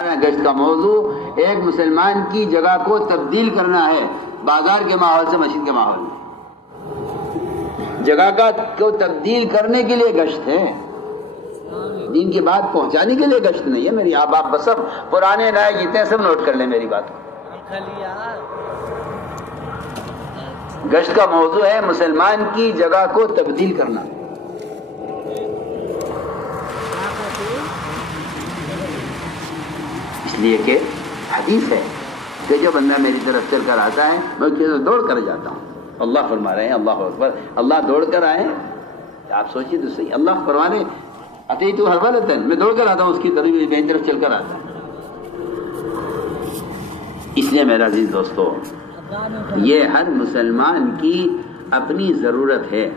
گشت کا موضوع ایک مسلمان کی جگہ کو تبدیل کرنا ہے بازار کے ماحول سے مسجد کے ماحول میں. جگہ کو تبدیل کرنے کے لیے گشت ہے, دین کی بات پہنچانے کے لیے گشت نہیں ہے. میری آپ بس سب پرانے نئے جتنے سب نوٹ کر لیں میری بات کو. گشت کا موضوع ہے مسلمان کی جگہ کو تبدیل کرنا. اس لیے کہ حدیث ہے کہ جو بندہ میری طرف چل کر آتا ہے میں اس کی طرف دوڑ کر جاتا ہوں. اللہ فرما رہے ہیں, اللہ اکبر, اللہ دوڑ کر آئے. آپ سوچیے تو صحیح, اللہ فرما رہے اتیت حربلتن, میں دوڑ کر آتا ہوں اس کی طرف, میری طرف چل کر آتا ہے. اس لیے میرا عزیز دوستو, یہ ہر مسلمان کی اپنی ضرورت ہے.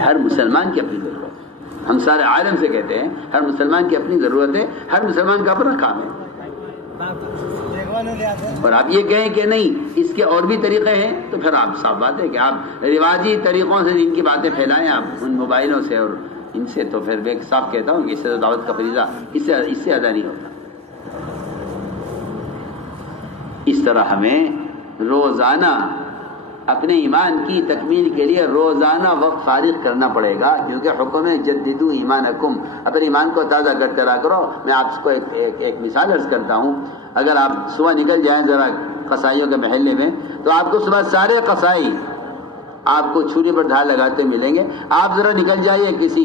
ہر مسلمان کی اپنی ضرورت ہے. ہم سارے عالم سے کہتے ہیں ہر مسلمان کی اپنی ضرورت ہے, ہر مسلمان کا اپنا کام ہے. اور آپ یہ کہیں کہ نہیں اس کے اور بھی طریقے ہیں تو پھر آپ صاف بات ہے کہ آپ رواجی طریقوں سے ان کی باتیں پھیلائیں آپ ان موبائلوں سے اور ان سے, تو پھر میں صاف کہتا ہوں کہ اس سے دعوت کا فریضہ اس سے ادا نہیں ہوتا. اس طرح ہمیں روزانہ اپنے ایمان کی تکمیل کے لیے روزانہ وقت فارغ کرنا پڑے گا, کیونکہ حکم ہے جددو ایمانکم, اپنے ایمان کو تازہ کرتے رہا کرو. میں آپ کو ایک مثال عرض کرتا ہوں. اگر آپ صبح نکل جائیں ذرا قصائیوں کے محلے میں تو آپ کو صبح سارے قصائی آپ کو چھری پر دھار لگاتے ملیں گے. آپ ذرا نکل جائیے کسی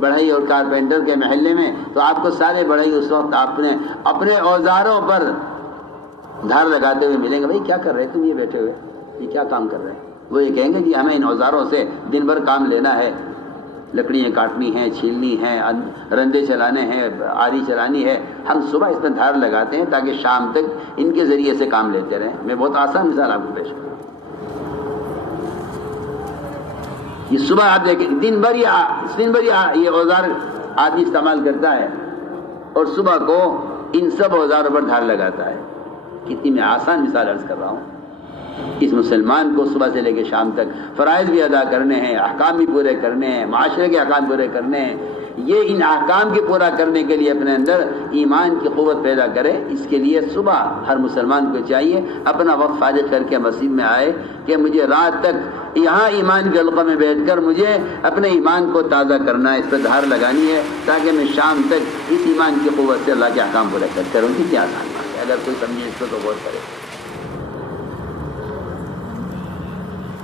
بڑھئی اور کارپینٹر کے محلے میں تو آپ کو سارے بڑھئی اس وقت اپنے اوزاروں پر دھار لگاتے ہوئے ملیں گے. بھائی کیا کر رہے تم یہ بیٹھے ہوئے, یہ کیا کام کر رہے ہیں؟ وہ یہ کہیں گے جی ہمیں ان اوزاروں سے دن بھر کام لینا ہے, لکڑیاں کاٹنی ہیں, چھیلنی ہیں, رندے چلانے ہیں, آری چلانی ہے. ہم صبح اس میں دھار لگاتے ہیں تاکہ شام تک ان کے ذریعے سے کام لیتے رہیں. میں بہت آسان مثال آپ کو پیش کروں. یہ صبح آپ دیکھیں دن بھر یہ اوزار آدمی استعمال کرتا ہے اور صبح کو ان سب اوزاروں پر دھار لگاتا ہے. کتنی میں آسان مثال عرض کر رہا ہوں. اس مسلمان کو صبح سے لے کے شام تک فرائض بھی ادا کرنے ہیں, احکام بھی پورے کرنے ہیں, معاشرے کے احکام پورے کرنے ہیں. یہ ان احکام کے پورا کرنے کے لیے اپنے اندر ایمان کی قوت پیدا کرے. اس کے لیے صبح ہر مسلمان کو چاہیے اپنا وقت فارغ کر کے مسجد میں آئے کہ مجھے رات تک یہاں ایمان کے حلقہ میں بیٹھ کر مجھے اپنے ایمان کو تازہ کرنا ہے, اس پہ دھار لگانی ہے تاکہ میں شام تک اس ایمان کی قوت سے اللہ کے احکام پورے کرتا رہوں. کتنی آسان بات ہے, اگر کوئی سمجھے اس کو تو غور کرے.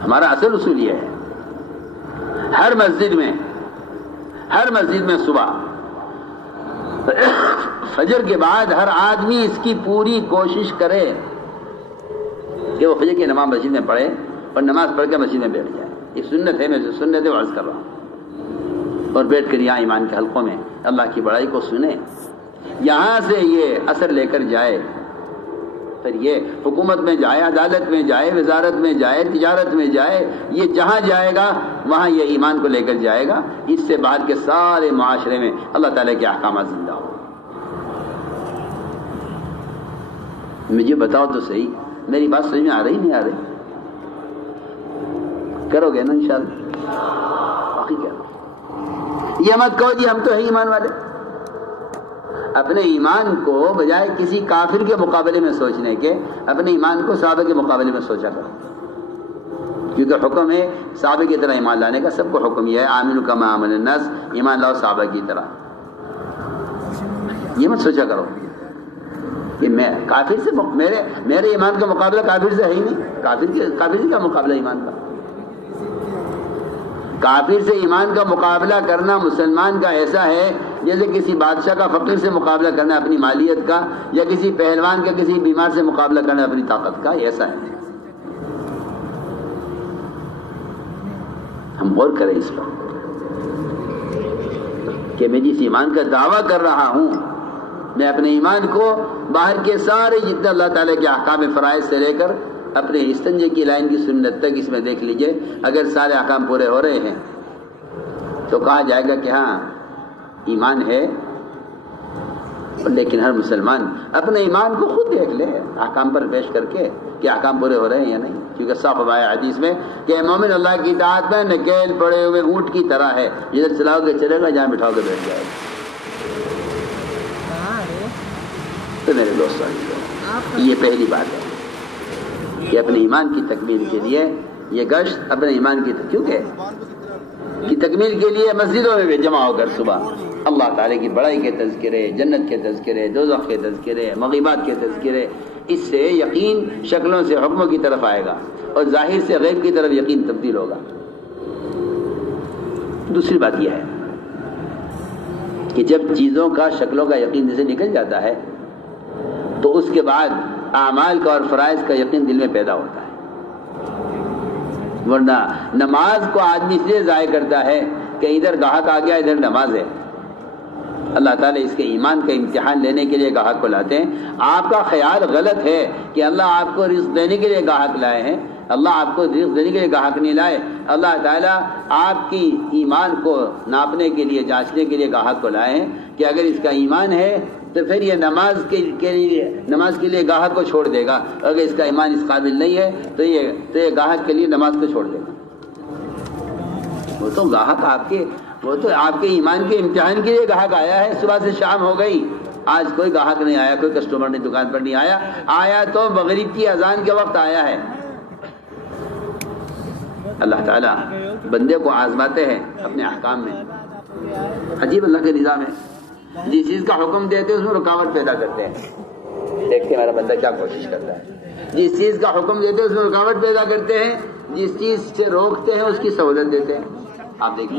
ہمارا اصل اصول یہ ہے ہر مسجد میں صبح فجر کے بعد ہر آدمی اس کی پوری کوشش کرے کہ وہ فجر کی نماز مسجد میں پڑھے اور نماز پڑھ کے مسجد میں بیٹھ جائے. یہ سنت ہے, میں سنت عرض کر رہا ہوں. اور بیٹھ کر یہاں ایمان کے حلقوں میں اللہ کی بڑائی کو سنے, یہاں سے یہ اثر لے کر جائے, پھر یہ حکومت میں جائے, عدالت میں جائے, وزارت میں جائے, تجارت میں جائے, یہ جہاں جائے گا وہاں یہ ایمان کو لے کر جائے گا. اس سے باہر کے سارے معاشرے میں اللہ تعالیٰ کے احکامات زندہ ہوں. مجھے بتاؤ تو صحیح, میری بات سمجھ میں آ رہی نہیں آ رہی؟ کرو گے نا انشاءاللہ؟ باقی کہہ رہا ہوں, یہ مت کہو جی ہم تو ہیں ایمان والے. اپنے ایمان کو بجائے کسی کافر کے مقابلے میں سوچنے کے اپنے ایمان کو صحابہ کے مقابلے میں سوچا کرو, کیونکہ حکم ہے صحابہ کی طرح ایمان لانے کا. سب کو حکم یہ ہے آمنوا کما آمن الناس, ایمان لاؤ صحابہ کی طرح. یہ مت سوچا کرو کہ میں کافر سے میرے ایمان کا مقابلہ کافر سے ہے ہی نہیں. کافر سے کیا مقابلہ ایمان کا؟ کافر سے ایمان کا مقابلہ کرنا مسلمان کا ایسا ہے جیسے کسی بادشاہ کا فقیر سے مقابلہ کرنا اپنی مالیت کا, یا کسی پہلوان کا کسی بیمار سے مقابلہ کرنا اپنی طاقت کا. ایسا ہے. ہم غور کریں اس پر کہ میں جس ایمان کا دعویٰ کر رہا ہوں میں اپنے ایمان کو باہر کے سارے جتنے اللہ تعالیٰ کے احکام فرائض سے لے کر اپنے استنجے کی لائن کی سنت تک اس میں دیکھ لیجئے, اگر سارے احکام پورے ہو رہے ہیں تو کہا جائے گا کہ ہاں ایمان ہے. لیکن ہر مسلمان اپنے ایمان کو خود دیکھ لے احکام پر پیش کر کے کہ احکام پورے ہو رہے ہیں یا نہیں. کیونکہ صاف آیا حدیث میں کہ مومن اللہ کی اطاعت میں نکیل پڑے ہوئے اونٹ کی طرح ہے, جدھر چلاؤ گے چلے گا, جہاں بٹھاؤ گے بیٹھ جائے گا. تو میرے دوستوں یہ پہلی بات ہے کہ اپنے ایمان کی تکمیل کے لیے یہ گشت اپنے ایمان کی تکمیل کے لیے مسجدوں میں بھی جمع ہو کر صبح اللہ تعالیٰ کی بڑائی کے تذکرے، جنت کے تذکرے، دوزخ کے تذکرے، مغیبات کے تذکرے، اس سے یقین شکلوں سے حکموں کی طرف آئے گا اور ظاہر سے غیب کی طرف یقین تبدیل ہوگا۔ دوسری بات یہ ہے کہ جب چیزوں کا شکلوں کا یقین جسے نکل جاتا ہے تو اس کے بعد اعمال کا اور فرائض کا یقین دل میں پیدا ہوتا ہے۔ ورنہ نماز کو آدمی اس لیے ضائع کرتا ہے کہ ادھر گاہک آ گیا ادھر نماز ہے۔ اللہ تعالیٰ اس کے ایمان کا امتحان لینے کے لیے گاہک کو لاتے ہیں۔ آپ کا خیال غلط ہے کہ اللہ آپ کو رزق دینے کے لیے گاہک لائے ہیں، اللہ آپ کو رزق دینے کے لیے گاہک نہیں لائے۔ اللہ تعالیٰ آپ کی ایمان کو ناپنے کے لیے، جانچنے کے لیے گاہک کو لائے ہیں کہ اگر اس کا ایمان ہے تو پھر یہ نماز کے لیے گاہک کو چھوڑ دے گا، اگر اس کا ایمان اس قابل نہیں ہے تو یہ گاہک کے لیے نماز کو چھوڑ دے گا۔ وہ تو گاہک آپ کے ایمان کے امتحان کے لیے گاہک آیا ہے۔ صبح سے شام ہو گئی، آج کوئی گاہک نہیں آیا، کوئی کسٹمر نہیں دکان پر نہیں آیا تو مغرب کی اذان کے وقت آیا ہے۔ اللہ تعالیٰ بندے کو آزماتے ہیں اپنے احکام میں۔ عجیب اللہ کے نظام ہے، جس چیز کا حکم دیتے ہیں اس میں رکاوٹ پیدا کرتے ہیں۔ دیکھتے ہمارا بندہ کیا کوشش کرتا ہے۔ جس چیز کا حکم دیتے ہیں اس میں رکاوٹ پیدا کرتے ہیں، جس چیز سے روکتے ہیں اس کی سہولت دیتے ہیں۔ آپ دیکھیں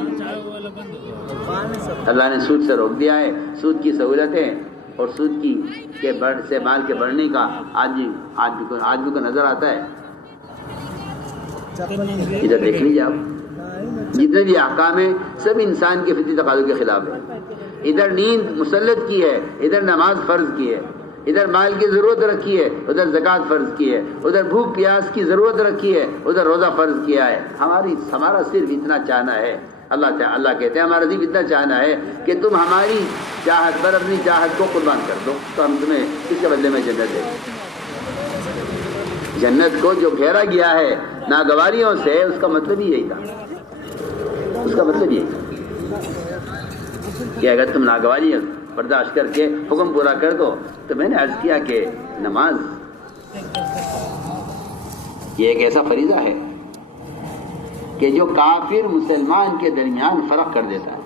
اللہ نے سود سے روک دیا ہے، سود کی سہولتیں اور سود سے مال کے بڑھنے کا آدمی کو نظر آتا ہے۔ ادھر دیکھ لیجیے آپ، جتنے بھی احکام ہیں سب انسان کے فطری تقاضوں کے خلاف ہے۔ ادھر نیند مسلط کی ہے، ادھر نماز فرض کی ہے، ادھر مال کی ضرورت رکھی ہے، ادھر زکوٰۃ فرض کی ہے، ادھر بھوک پیاس کی ضرورت رکھی ہے، ادھر روزہ فرض کیا ہے۔ ہمارا صرف اتنا چاہنا ہے، اللہ کہتے ہیں ہمارا صرف اتنا چاہنا ہے کہ تم ہماری چاہت پر اپنی چاہت کو قربان کر دو تو ہم تمہیں اس کے بدلے میں جنت دیں گے۔ جنت کو جو گھیرا گیا ہے ناگواریوں سے، اس کا مطلب ہی یہی تھا، اس کا مطلب یہی تھا کہ اگر تم ناگواری برداشت کر کے حکم پورا کر دو تو میں نے عرض کیا کہ نماز یہ ایک ایسا فریضہ ہے کہ جو کافر مسلمان کے درمیان فرق کر دیتا ہے۔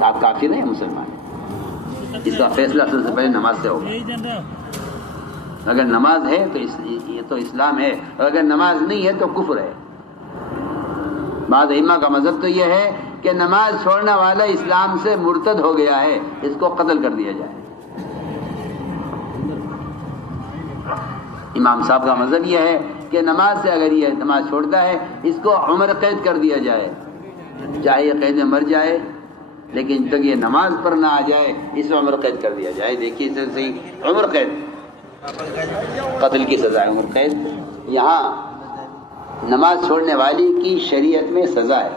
آپ کافر ہیں مسلمان ہیں، اس کا فیصلہ سب سے پہلے نماز سے ہوگا۔ اگر نماز ہے تو یہ تو اسلام ہے، اور اگر نماز نہیں ہے تو کفر ہے۔ بعض ائمہ کا مذہب تو یہ ہے کہ نماز چھوڑنے والا اسلام سے مرتد ہو گیا ہے، اس کو قتل کر دیا جائے۔ امام صاحب کا مذہب یہ ہے کہ نماز سے اگر یہ نماز چھوڑتا ہے اس کو عمر قید کر دیا جائے، چاہے یہ قید میں مر جائے لیکن جب تک یہ نماز پر نہ آ جائے اس میں عمر قید کر دیا جائے۔ دیکھیے اس سے صحیح عمر قید، قتل کی سزا ہے عمر قید۔ یہاں نماز چھوڑنے والی کی شریعت میں سزا ہے،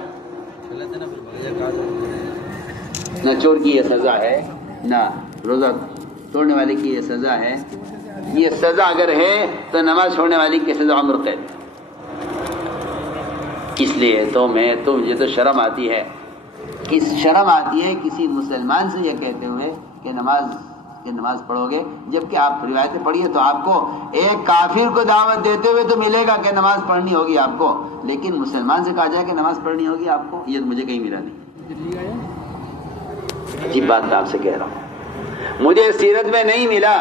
نہ چور کی یہ سزا ہے، نہ روزہ توڑنے والے کی یہ سزا ہے۔ یہ سزا اگر ہے تو نماز چھوڑنے والی کی سزا عمر قید۔ اس لیے تو مجھے تو شرم آتی ہے، کسی مسلمان سے یہ کہتے ہوئے کہ نماز پڑھو گے، جبکہ آپ روایتیں پڑھیے تو آپ کو ایک کافر کو دعوت دیتے ہوئے تو ملے گا کہ نماز پڑھنی ہوگی آپ کو، لیکن مسلمان سے کہا جائے کہ نماز پڑھنی ہوگی آپ کو، یہ مجھے کہیں ملا نہیں۔ عجیب بات میں آپ سے کہہ رہا ہوں، مجھے سیرت میں نہیں ملا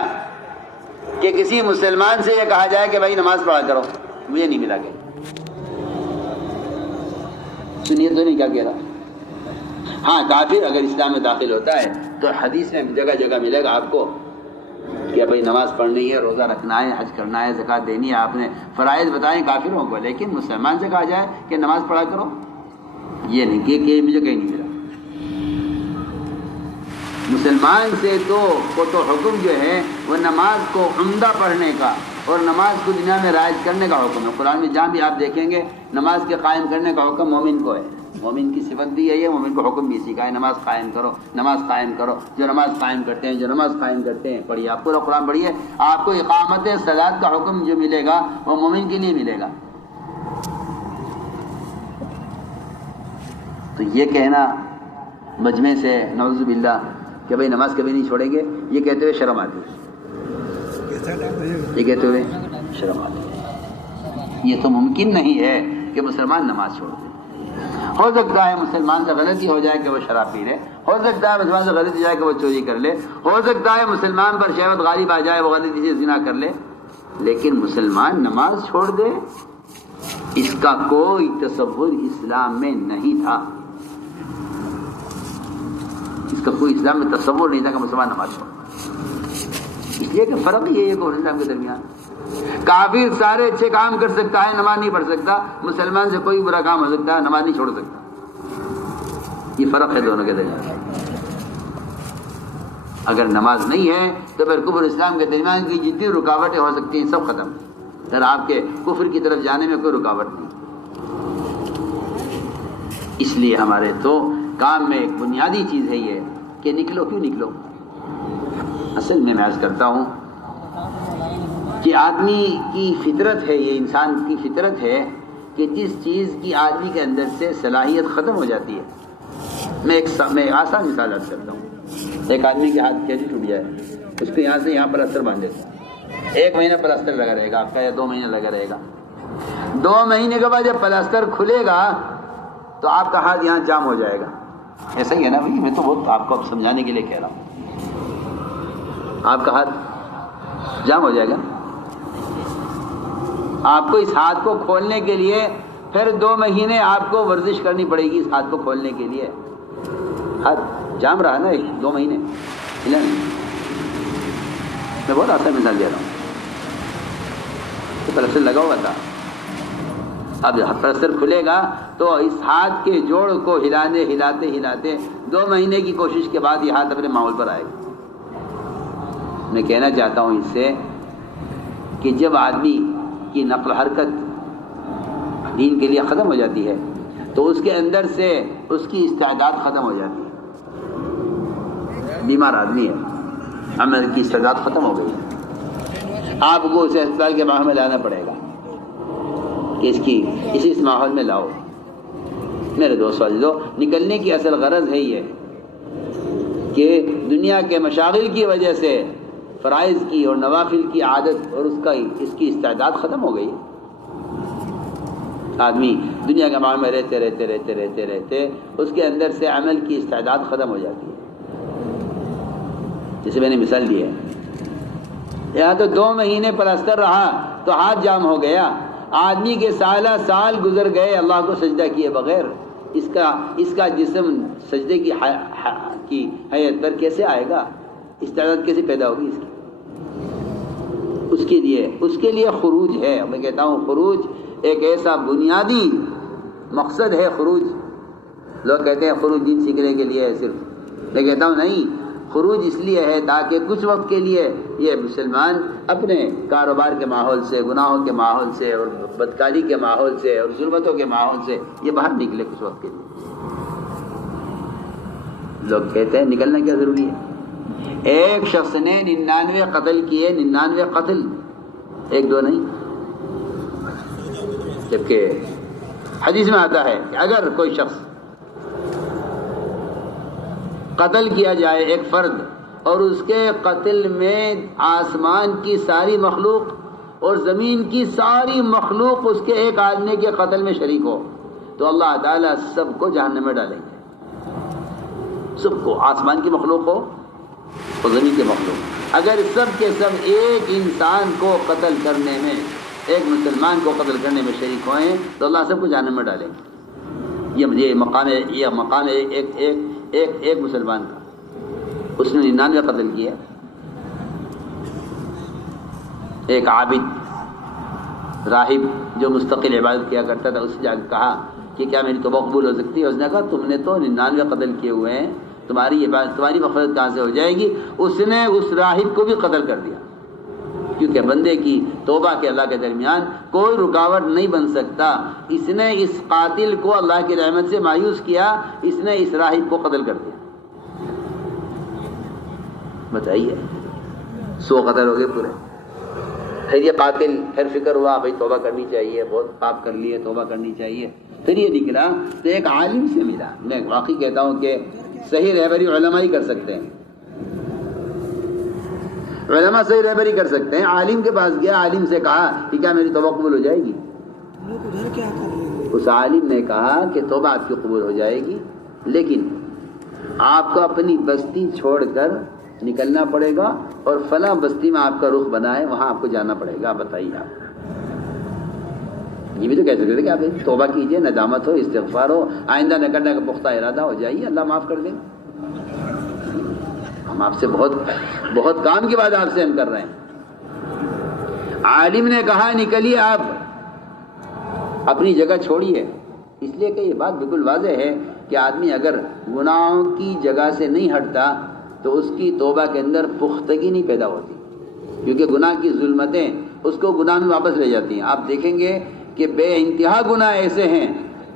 کہ کسی مسلمان سے یہ کہا جائے کہ بھائی نماز پڑھا کرو، مجھے نہیں ملا کہ سنیے تو نہیں کیا کہہ رہا۔ ہاں کافر اگر اسلام میں داخل ہوتا ہے تو حدیث میں جگہ جگہ ملے گا آپ کو کہ بھائی نماز پڑھنی ہے، روزہ رکھنا ہے، حج کرنا ہے، زکوٰۃ دینی ہے، آپ نے فرائض بتائیں کافروں کو، لیکن مسلمان سے کہا جائے کہ نماز پڑھا کرو، یہ نہیں کہ مجھے کہیں نہیں ملا۔ مسلمان سے تو حکم جو ہے وہ نماز کو عمدہ پڑھنے کا اور نماز کو دنیا میں رائج کرنے کا حکم ہے۔ قرآن میں جہاں بھی آپ دیکھیں گے نماز کے قائم کرنے کا حکم مومن کو ہے، مومن کی صفت بھی یہی ہے، مومن کو حکم بھی اسی کا ہے، نماز قائم کرو، نماز قائم کرو۔ جو نماز قائم کرتے ہیں پڑھیے، آپ پورا قرآن پڑھیے، آپ کو اقامت صلاۃ کا حکم جو ملے گا وہ مومن کے لیے ملے گا۔ تو یہ کہنا مجمع سے نعوذ باللہ کہ بھائی نماز کبھی نہیں چھوڑیں گے، یہ کہتے ہوئے شرم آتی ہے۔ یہ کہتے ہوئے شرم آتی ہے. یہ تو ممکن نہیں ہے کہ مسلمان نماز چھوڑ دے. ہو سکتا ہے مسلمان سے غلطی ہو جائے کہ وہ شراب پی لے، ہو سکتا ہے مسلمان سے غلطی ہو جائے کہ وہ چوری کر لے، ہو سکتا ہے مسلمان پر شہوت غالب آ جائے وہ غلطی سے زنا کر لے، لیکن مسلمان نماز چھوڑ دے اس کا کوئی تصور اسلام میں نہیں تھا. اس کا کوئی اسلام میں تصور نہیں تھا کہ مسلمان نماز چھوڑ. اس لیے کہ فرق یہ ہے کہ اسلام کے درمیان کافر سارے اچھے کام کر سکتا ہے، نماز نہیں پڑھ سکتا. مسلمان سے کوئی برا کام ہو سکتا ہے، نماز نہیں چھوڑ سکتا. یہ فرق ہے دونوں کے درمیان. اگر نماز نہیں ہے تو پھر کفر اسلام کے درمیان کی جتنی رکاوٹیں ہو سکتی ہیں سب ختم. پھر آپ کے کفر کی طرف جانے میں کوئی رکاوٹ نہیں. اس لیے ہمارے تو کام میں ایک بنیادی چیز ہے یہ کہ نکلو. کیوں نکلو؟ اصل میں عرض کرتا ہوں کہ آدمی کی فطرت ہے، یہ انسان کی فطرت ہے کہ جس چیز کی آدمی کے اندر سے صلاحیت ختم ہو جاتی ہے. میں ایک آسان مثال عرض کرتا ہوں. ایک آدمی کے ہاتھ کیسے ٹوٹ جائے، اس کو یہاں سے یہاں پلاسٹر باندھ دیتا. 1 مہینہ پلاسٹر لگا رہے گا آپ کا، یا 2 مہینے لگا رہے گا. 2 مہینے کے بعد جب پلاسٹر کھلے گا تو آپ کا ہاتھ یہاں جام ہو جائے گا. ایسا ہی ہے نا بھائی؟ میں تو بہت آپ کو اب سمجھانے کے لیے کہہ رہا ہوں. آپ کا ہاتھ جام ہو جائے گا. آپ کو اس ہاتھ کو کھولنے کے لیے پھر 2 مہینے آپ کو ورزش کرنی پڑے گی. اس ہاتھ کو کھولنے کے لیے ہاتھ جام رہا نا 2 مہینے. میں بہت آسان مثال دے رہا ہوں. تو پلسٹر لگا ہوا تھا. اب پلسٹر کھلے گا تو اس ہاتھ کے جوڑ کو ہلاتے 2 مہینے کی کوشش کے بعد یہ ہاتھ اپنے معمول پر آئے گا. میں کہنا چاہتا ہوں اس سے کہ جب آدمی کی نقل حرکت دین کے لیے ختم ہو جاتی ہے تو اس کے اندر سے اس کی استعداد ختم ہو جاتی ہے. بیمار آدمی ہے، عمل کی استعداد ختم ہو گئی ہے. آپ کو اسے اسپتال کے ماحول میں لانا پڑے گا کہ اس ماحول میں لاؤ. میرے دوست عزیزو، نکلنے کی اصل غرض ہے یہ کہ دنیا کے مشاغل کی وجہ سے فرائض کی اور نوافل کی عادت اور اس کی استعداد ختم ہو گئی. آدمی دنیا کے ماحول میں رہتے اس کے اندر سے عمل کی استعداد ختم ہو جاتی ہے. جیسے میں نے مثال دی ہے، یہاں تو 2 مہینے پلاسٹر رہا تو ہاتھ جام ہو گیا. آدمی کے سال گزر گئے اللہ کو سجدہ کیے بغیر. اس کا جسم سجدے کی حیت پر کیسے آئے گا؟ استعداد کیسے پیدا ہوگی اس کی؟ اس کے لیے خروج ہے. میں کہتا ہوں خروج ایک ایسا بنیادی مقصد ہے. خروج لوگ کہتے ہیں خروج دین سیکھنے کے لیے ہے صرف. میں کہتا ہوں نہیں، خروج اس لیے ہے تاکہ کچھ وقت کے لیے یہ مسلمان اپنے کاروبار کے ماحول سے، گناہوں کے ماحول سے اور بدکاری کے ماحول سے اور ظلمتوں کے ماحول سے یہ باہر نکلے کچھ وقت کے لیے. لوگ کہتے ہیں نکلنا کیا ضروری ہے؟ ایک شخص نے 99 قتل کیے، 99 قتل، 1-2 نہیں. جبکہ حدیث میں آتا ہے کہ اگر کوئی شخص قتل کیا جائے ایک فرد اور اس کے قتل میں آسمان کی ساری مخلوق اور زمین کی ساری مخلوق اس کے ایک آدمی کے قتل میں شریک ہو تو اللہ تعالیٰ سب کو جہنم میں ڈالیں گے. سب کو، آسمان کی مخلوق ہو اور زمین کی مخلوق، اگر سب کے سب ایک انسان کو قتل کرنے میں، ایک مسلمان کو قتل کرنے میں شریک ہوئے تو اللہ سب کو جہنم میں ڈالیں گے. یہ مقام ہے ایک مسلمان کا. اس نے 99 قتل کیا. ایک عابد راہب جو مستقل عبادت کیا کرتا تھا، اس سے جا کے کہا کہ کیا میری توبہ قبول ہو سکتی ہے؟ اس نے کہا تم نے تو 99 قتل کیے ہوئے ہیں، تمہاری مغفرت کہاں سے ہو جائے گی؟ اس نے اس راہب کو بھی قتل کر دیا، کیونکہ بندے کی توبہ کے اللہ کے درمیان کوئی رکاوٹ نہیں بن سکتا. اس نے اس قاتل کو اللہ کی رحمت سے مایوس کیا، اس نے اس راہب کو قتل کر دیا. بتائیے 100 قتل ہو گئے پورے. پھر یہ قاتل، پھر فکر ہوا بھائی توبہ کرنی چاہیے، بہت پاپ کر لیے، توبہ کرنی چاہیے. پھر یہ نکلا تو ایک عالم سے ملا. میں واقعی کہتا ہوں کہ صحیح رہبری علماء ہی کر سکتے ہیں. علماء صحیح رہبری کر سکتے ہیں. عالم کے پاس گیا, عالم سے کہا کہ کیا میری توبہ قبول ہو جائے گی؟ اس عالم نے کہا کہ توبہ آپ کی قبول ہو جائے گی, لیکن آپ کو اپنی بستی چھوڑ کر نکلنا پڑے گا اور فلاں بستی میں آپ کا رخ بنا ہے, وہاں آپ کو جانا پڑے گا. بتائیے آپ یہ بھی تو کہہ سکتے تھے کہ آپ توبہ کیجئے, ندامت ہو, استغفار ہو, آئندہ نہ کرنے کا پختہ ارادہ ہو جائیے, اللہ معاف کر دیں. ہم آپ سے بہت کام کی بات آپ سے ہم کر رہے ہیں. عالم نے کہا نکلیے, آپ اپنی جگہ چھوڑیے, اس لیے کہ یہ بات بالکل واضح ہے کہ آدمی اگر گناہوں کی جگہ سے نہیں ہٹتا تو اس کی توبہ کے اندر پختگی نہیں پیدا ہوتی, کیونکہ گناہ کی ظلمتیں اس کو گناہ میں واپس لے جاتی ہیں. آپ دیکھیں گے کہ بے انتہا گناہ ایسے ہیں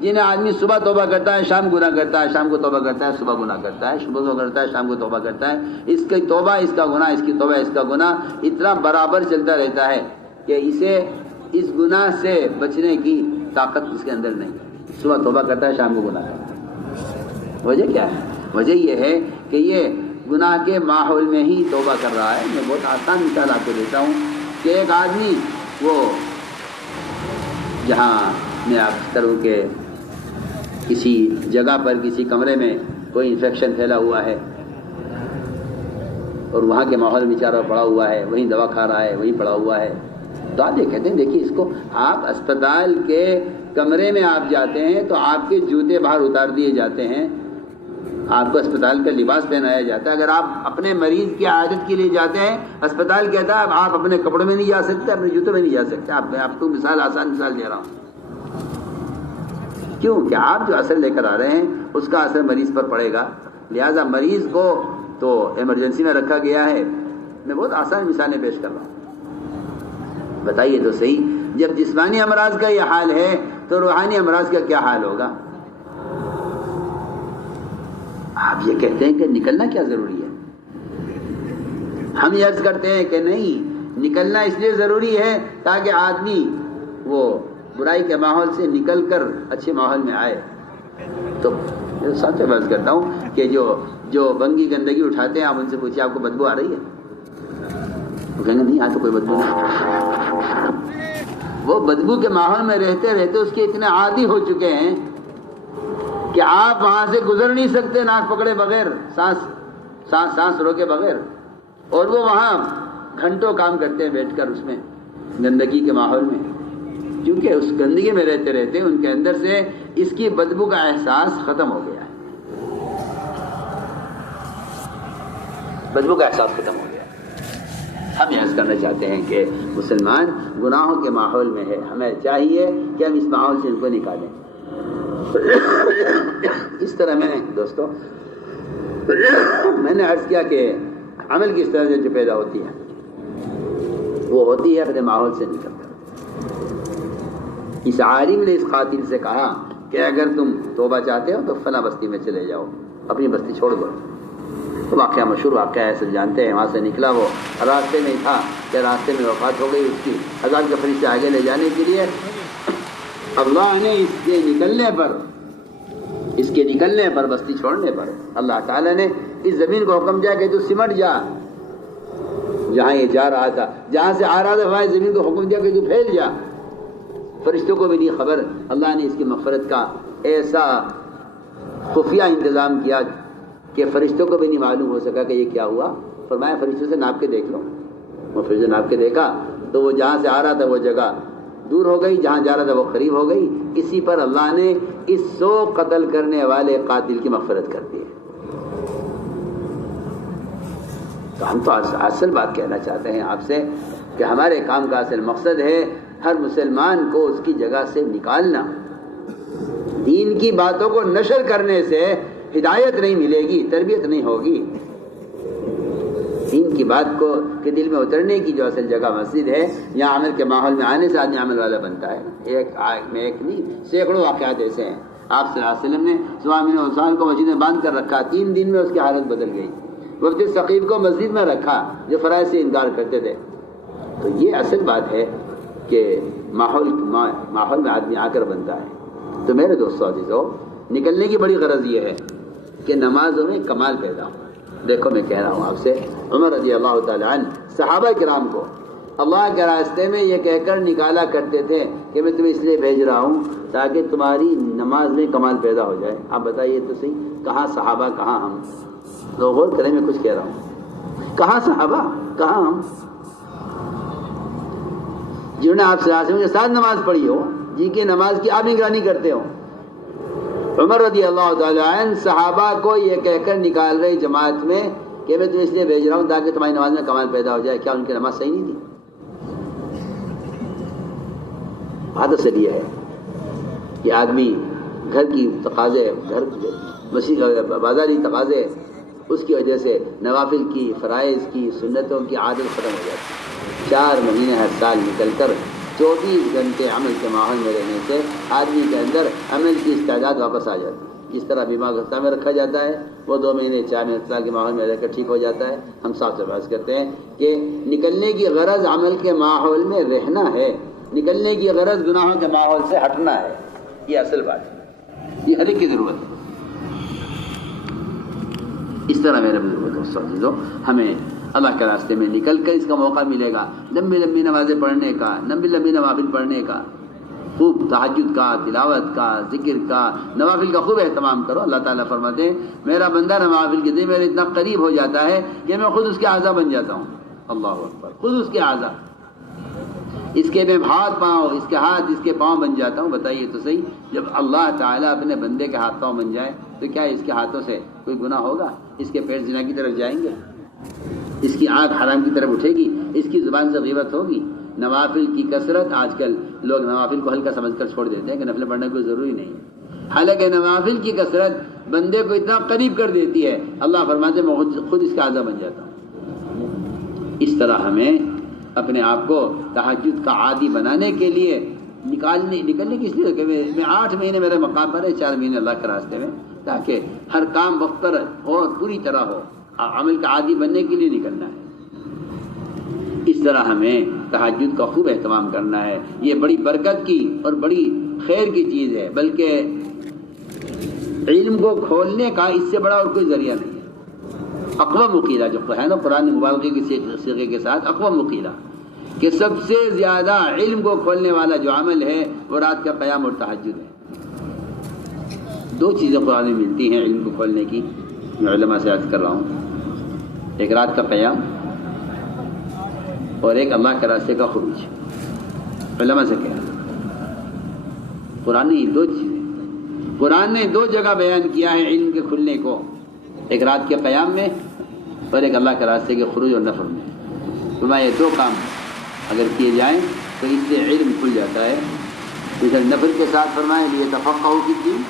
جنہیں آدمی صبح توبہ کرتا ہے, شام گناہ کرتا ہے, شام کو توبہ کرتا ہے, صبح گناہ کرتا ہے, صبح توبہ کرتا ہے, شام کو توبہ کرتا ہے. اس کی توبہ اس کا گناہ, اس کی توبہ اس کا گناہ اتنا برابر چلتا رہتا ہے کہ اسے اس گناہ سے بچنے کی طاقت اس کے اندر نہیں. صبح توبہ کرتا ہے, شام کو گناہ کرتا ہے. وجہ کیا ہے؟ وجہ یہ ہے کہ یہ گناہ کے ماحول میں ہی توبہ کر رہا ہے. میں بہت آسان مثال آپ کو دیتا ہوں کہ ایک آدمی وہ جہاں میں آپ کروں کہ کسی جگہ پر کسی کمرے میں کوئی انفیکشن پھیلا ہوا ہے اور وہاں کے ماحول میں بیچارہ پڑا ہوا ہے, وہیں دوا کھا رہا ہے, وہیں پڑا ہوا ہے, تو آپ یہ کہتے ہیں دیکھیے اس کو, آپ اسپتال کے کمرے میں آپ جاتے ہیں تو آپ کے جوتے باہر اتار دیے جاتے ہیں, آپ کو اسپتال کا لباس پہنایا جاتا ہے. اگر آپ اپنے مریض کی عادت کے لیے جاتے ہیں, اسپتال کہتا ہے آپ اپنے کپڑوں میں نہیں جا سکتے, اپنے جوتوں میں نہیں جا سکتے. آپ کو مثال, آسان مثال دے رہا ہوں. کیوں کہ آپ جو اثر لے کر آ رہے ہیں اس کا اثر مریض پر پڑے گا, لہذا مریض کو تو ایمرجنسی میں رکھا گیا ہے. میں بہت آسان مثالیں پیش کر رہا ہوں. بتائیے تو صحیح, جب جسمانی امراض کا یہ حال ہے تو روحانی امراض کا کیا حال ہوگا؟ آپ یہ کہتے ہیں کہ نکلنا کیا ضروری ہے. ہم یہ عرض کرتے ہیں کہ نہیں, نکلنا اس لیے ضروری ہے تاکہ آدمی وہ برائی کے ماحول سے نکل کر اچھے ماحول میں آئے. تو ساتھ میں عرض کرتا ہوں کہ جو بنگی گندگی اٹھاتے ہیں, آپ ان سے پوچھیں آپ کو بدبو آ رہی ہے؟ وہ کہیں گے نہیں, آج تو کوئی بدبو نہیں. وہ بدبو کے ماحول میں رہتے رہتے اس کے اتنے عادی ہو چکے ہیں کہ آپ وہاں سے گزر نہیں سکتے ناک پکڑے بغیر, سانس روکے بغیر, اور وہ وہاں گھنٹوں کام کرتے ہیں بیٹھ کر اس میں گندگی کے ماحول میں, کیونکہ اس گندگی میں رہتے رہتے ان کے اندر سے اس کی بدبو کا احساس ختم ہو گیا ہے. بدبو کا احساس ختم ہو گیا. ہم یہ عرض کرنا چاہتے ہیں کہ مسلمان گناہوں کے ماحول میں ہے, ہمیں چاہیے کہ ہم اس ماحول سے ان کو نکالیں. اس طرح دوستو میں نے عرض کیا کہ عمل کی اس طرح سے جو پیدا ہوتی ہے وہ ہوتی ہے اپنے ماحول سے نکل کر. اس عالم نے اس قاتل سے کہا کہ اگر تم توبہ چاہتے ہو تو فلاں بستی میں چلے جاؤ, اپنی بستی چھوڑ دو. تو واقعہ مشہور واقعہ ہے, سب جانتے ہیں. وہاں سے نکلا, وہ راستے میں تھا کہ راستے میں وفات ہو گئی اس کی. عذاب کے فرشتے آگے لے جانے کے لیے اللہ نے اس کے نکلنے پر بستی چھوڑنے پر اللہ تعالیٰ نے اس زمین کو حکم دیا کہ تو سمٹ جا. جہاں یہ جا رہا تھا, جہاں سے آ رہا تھا, وہاں زمین کو حکم دیا کہ تو پھیل جا. فرشتوں کو بھی نہیں خبر, اللہ نے اس کی مغفرت کا ایسا خفیہ انتظام کیا کہ فرشتوں کو بھی نہیں معلوم ہو سکا کہ یہ کیا ہوا. فرمایا فرشتوں سے ناپ کے دیکھ لو. وہ فرشتوں ناپ کے دیکھا تو وہ جہاں سے آ رہا تھا وہ جگہ دور ہو گئی, جہاں جا رہا تھا وہ قریب ہو گئی. اسی پر اللہ نے اس 100 قتل کرنے والے قاتل کی مغفرت کر دی. تو ہم تو اصل بات کہنا چاہتے ہیں آپ سے کہ ہمارے کام کا اصل مقصد ہے ہر مسلمان کو اس کی جگہ سے نکالنا. دین کی باتوں کو نشر کرنے سے ہدایت نہیں ملے گی, تربیت نہیں ہوگی. دین کی بات کو کے دل میں اترنے کی جو اصل جگہ مسجد ہے, یہاں عمل کے ماحول میں آنے سے آدمی عمل والا بنتا ہے. ایک نہیں, سینکڑوں واقعات ایسے ہیں. آپ صلی اللہ علیہ وسلم نے سوامین عثمان کو مسجد میں باندھ کر رکھا, 3 دن میں اس کی حالت بدل گئی. وفد ثقیف کو مسجد میں رکھا جو فرائض سے انکار کرتے تھے. تو یہ اصل بات ہے کہ ماحول میں آدمی آ کر بنتا ہے. تو میرے دوستو عزیزو, نکلنے کی بڑی غرض یہ ہے کہ نمازوں میں کمال پیدا ہو. دیکھو میں کہہ رہا ہوں آپ سے عمر رضی اللہ تعالیٰ عنہ صحابہ کرام کو اللہ کے راستے میں یہ کہہ کر نکالا کرتے تھے کہ میں تمہیں اس لیے بھیج رہا ہوں تاکہ تمہاری نماز میں کمال پیدا ہو جائے. آپ بتائیے تو صحیح, کہاں صحابہ کہاں ہم؟ لوگ غور کریں, میں کچھ کہہ رہا ہوں. کہاں صحابہ کہاں ہم جنہوں نے آپ کے ساتھ نماز پڑھی ہو, جن کی نماز کی آپ نگرانی کرتے ہو. عمر رضی اللہ تعالیٰ عنہ صحابہ کو یہ کہہ کر نکال رہے جماعت میں کہ میں تمہیں اس لیے بھیج رہا ہوں تاکہ تمہاری نماز میں کمال پیدا ہو جائے. کیا ان کی نماز صحیح نہیں تھی؟ بات اصل یہ ہے کہ آدمی گھر کی تقاضے, بازاری تقاضے, اس کی وجہ سے نوافل کی, فرائض کی, سنتوں کی عادت ختم ہو جاتی ہے. 4 مہینے ہر سال نکل کر 24 گھنٹے عمل کے ماحول میں رہنے سے آدمی کے اندر عمل کی استعداد واپس آ جاتی ہے. جس طرح بیمار گھر میں رکھا جاتا ہے, وہ 2 مہینے 4 مہینے سال کے ماحول میں رہ کر ٹھیک ہو جاتا ہے. ہم صاف سے بحث کرتے ہیں کہ نکلنے کی غرض عمل کے ماحول میں رہنا ہے, نکلنے کی غرض گناہوں کے ماحول سے ہٹنا ہے. یہ اصل بات ہے, یہ ہر ایک کی ضرورت ہے. اس طرح میرے بزرگوں ہمیں اللہ کے راستے میں نکل کر اس کا موقع ملے گا لمبی لمبی نمازیں پڑھنے کا, لمبی لمبی نوافل پڑھنے کا, خوب تہجد کا, تلاوت کا, ذکر کا, نوافل کا خوب اہتمام کرو. اللہ تعالیٰ فرماتے ہیں میرا بندہ نوافل کے دن میرے اتنا قریب ہو جاتا ہے کہ میں خود اس کے اعضا بن جاتا ہوں. اللہ اکبر, خود اس کے اعضا, اس کے میں ہاتھ پاؤں, اس کے ہاتھ, اس کے پاؤں بن جاتا ہوں. بتائیے تو صحیح, جب اللہ تعالیٰ اپنے بندے کے ہاتھ پاؤں بن جائے تو کیا اس کے ہاتھوں سے کوئی گناہ ہوگا؟ اس کے پیر زنا کی طرف جائیں گے؟ اس کی آنکھ حرام کی طرف اٹھے گی؟ اس کی زبان سے غیبت ہوگی؟ نوافل کی کثرت, آج کل لوگ نوافل کو ہلکا سمجھ کر چھوڑ دیتے ہیں کہ نفل پڑھنے کوئی ضروری نہیں ہے. حالانکہ نوافل کی کثرت بندے کو اتنا قریب کر دیتی ہے, اللہ فرماتے میں خود اس کا اعضا بن جاتا ہوں. اس طرح ہمیں اپنے آپ کو تہجد کا عادی بنانے کے لیے نکلنے کی اس لیے کہ میں 8 مہینے میرے مقام پر ہے, 4 مہینے اللہ کے راستے میں, تاکہ ہر کام وقت پر ہو, پوری طرح ہو. عمل کا عادی بننے کے لیے نکلنا ہے. اس طرح ہمیں تہجد کا خوب اہتمام کرنا ہے. یہ بڑی برکت کی اور بڑی خیر کی چیز ہے, بلکہ علم کو کھولنے کا اس سے بڑا اور کوئی ذریعہ نہیں ہے. اقوى مقیلہ جو ہے نا قرآن مبارک کی صیغے کے ساتھ, اقوى مقیلہ کہ سب سے زیادہ علم کو کھولنے والا جو عمل ہے وہ رات کا قیام اور تہجد ہے. 2 چیزیں قرآن میں ملتی ہیں علم کو کھولنے کی, میں علماء سے عرض کر رہا ہوں. ایک رات کا قیام اور ایک اللہ کے راستے کا خروج. علماء سے کہا قرآن نے 2 چیزیں, قرآن نے 2 جگہ بیان کیا ہے علم کے کھلنے کو, ایک رات کے قیام میں اور ایک اللہ کے راستے کے خروج اور نفر میں. تو میں یہ 2 کام اگر کیے جائیں تو اس سے علم کھل جاتا ہے. ادھر نفر کے ساتھ فرمائے لیے تفقہ کی دین,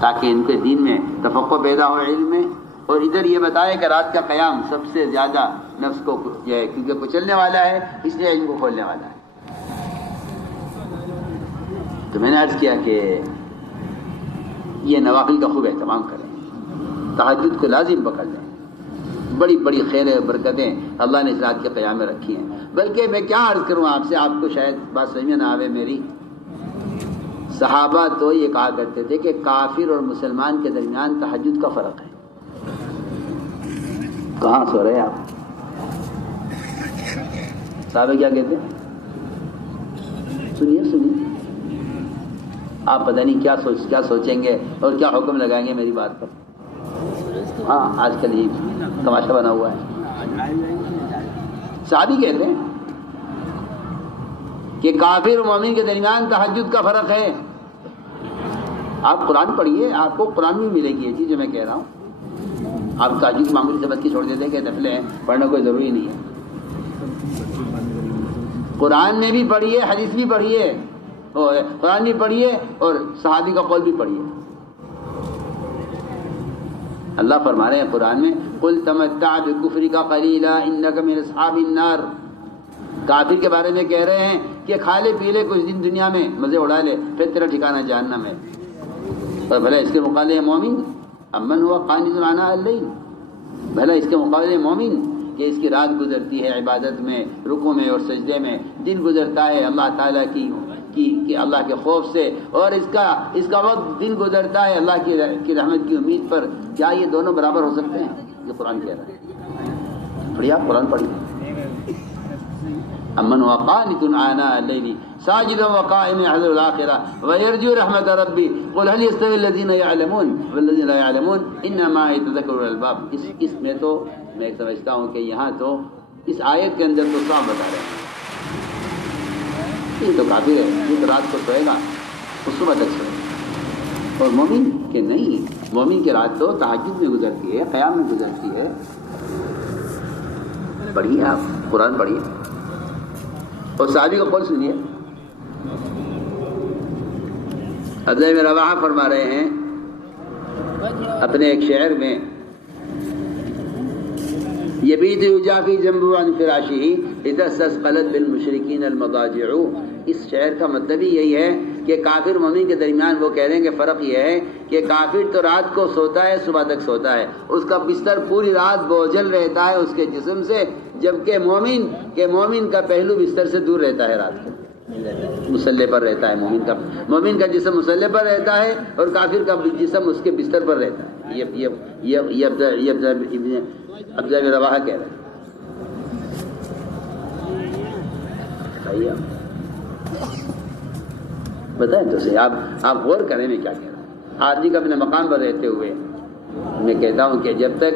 تاکہ ان کے دین میں تفقہ پیدا ہو علم میں, اور ادھر یہ بتائے کہ رات کا قیام سب سے زیادہ نفس کو کیونکہ کچلنے والا ہے, اس لیے علم کو کھولنے والا ہے. تو میں نے عرض کیا کہ یہ نوافل کا خوب اہتمام کریں, تہجد کو لازم پکڑ لیں. بڑی بڑی خیریں اور برکتیں اللہ نے اس رات کے قیام میں رکھی ہیں. بلکہ میں کیا عرض کروں آپ سے, آپ کو شاید بات سمجھ میں نہ آوے میری. صحابہ تو یہ کہا کرتے تھے کہ کافر اور مسلمان کے درمیان تہجد کا فرق ہے. کہاں سو رہے آپ؟ صحابہ کیا کہتے ہیں؟ سنیے, آپ پتہ نہیں کیا سوچیں گے اور کیا حکم لگائیں گے میری بات پر. ہاں, آج کل یہ تماشا بنا ہوا ہے. صحابی کہتے ہیں کہ کافر و مومن کے درمیان تہجد کا فرق ہے. آپ قرآن پڑھیے, آپ کو قرآن میں ملے گی یہ چیز جو میں کہہ رہا ہوں. آپ تہجد معمولی سمجھ کے چھوڑ دیتے ہیں کہ نفلیں ہیں, پڑھنا کوئی ضروری نہیں ہے. قرآن میں بھی پڑھیے, حدیث بھی پڑھیے, قرآن بھی پڑھیے اور صحابی کا قول بھی پڑھیے. اللہ فرما رہے ہیں قرآن میں قل تمتع بکفرک قلیلا انک من اصحاب النار. کافر کے بارے میں کہہ رہے ہیں کہ کھا لے پی لے کچھ دن دنیا میں, مزے اڑا لے, پھر تیرا ٹھکانہ جہنم ہے. اور بھلا اس کے مقابلے مومن امن ہوا قانت آناء اللیل, بھلا اس کے مقابلے مومن کہ اس کی رات گزرتی ہے عبادت میں, رکوع میں اور سجدے میں, دن گزرتا ہے اللہ تعالیٰ کی اللہ کے خوف سے, اور اس کا وقت دن گزرتا ہے اللہ کی رحمت کی امید پر. کیا یہ دونوں برابر ہو سکتے ہیں؟ یہ قرآن کہہ رہا ہے. پڑھیے آپ قرآن پڑھیے. امن وقانت آناء الليل ساجدا وقائما يحذر الآخرة ويرجو رحمة ربي قل هل يستوي الذين يعلمون والذين لا يعلمون انما يتذكر اولو الالباب. اس میں تو میں سمجھتا ہوں کہ یہاں تو اس آیت کے اندر تو صاف بتا رہے ہیں یہ تو کافی ہے. یہ تو رات کو سوئے گا وہ صبح تک سوئے گا. اور مومن کہ نہیں، مومن کی رات تو تہجد میں گزرتی ہے، قیام میں گزرتی ہے. پڑھیے آپ قرآن پڑھیے. اور صحابی کا قول سنیے. عبداللہ بن رواحہ فرما رہے ہیں اپنے ایک شعر میں یبیت یجافی جنبہ عن فراشہ اذا استثقلت بالمشرکین المضاجع. اس شعر کا مطلب ہی یہی ہے کہ کافر مومن کے درمیان وہ کہہ رہے ہیں کہ فرق یہ ہے کہ کافر تو رات کو سوتا ہے، صبح تک سوتا ہے، اس کا بستر پوری رات بوجھل رہتا ہے اس کے جسم سے، جبکہ مومن کا پہلو بستر سے دور رہتا ہے، رات کو مسلح پر رہتا ہے. مومن کا جسم مسلح پر رہتا ہے اور کافر کا جسم اس کے بستر پر رہتا ہے. یہ عبداللہ بن رواحہ کہہ رہے ہیں. بتائیں تو صحیح، آپ غور کریں میں کیا کہہ رہا ہوں. آدمی کا اپنے مقام پر رہتے ہوئے میں کہتا ہوں کہ جب تک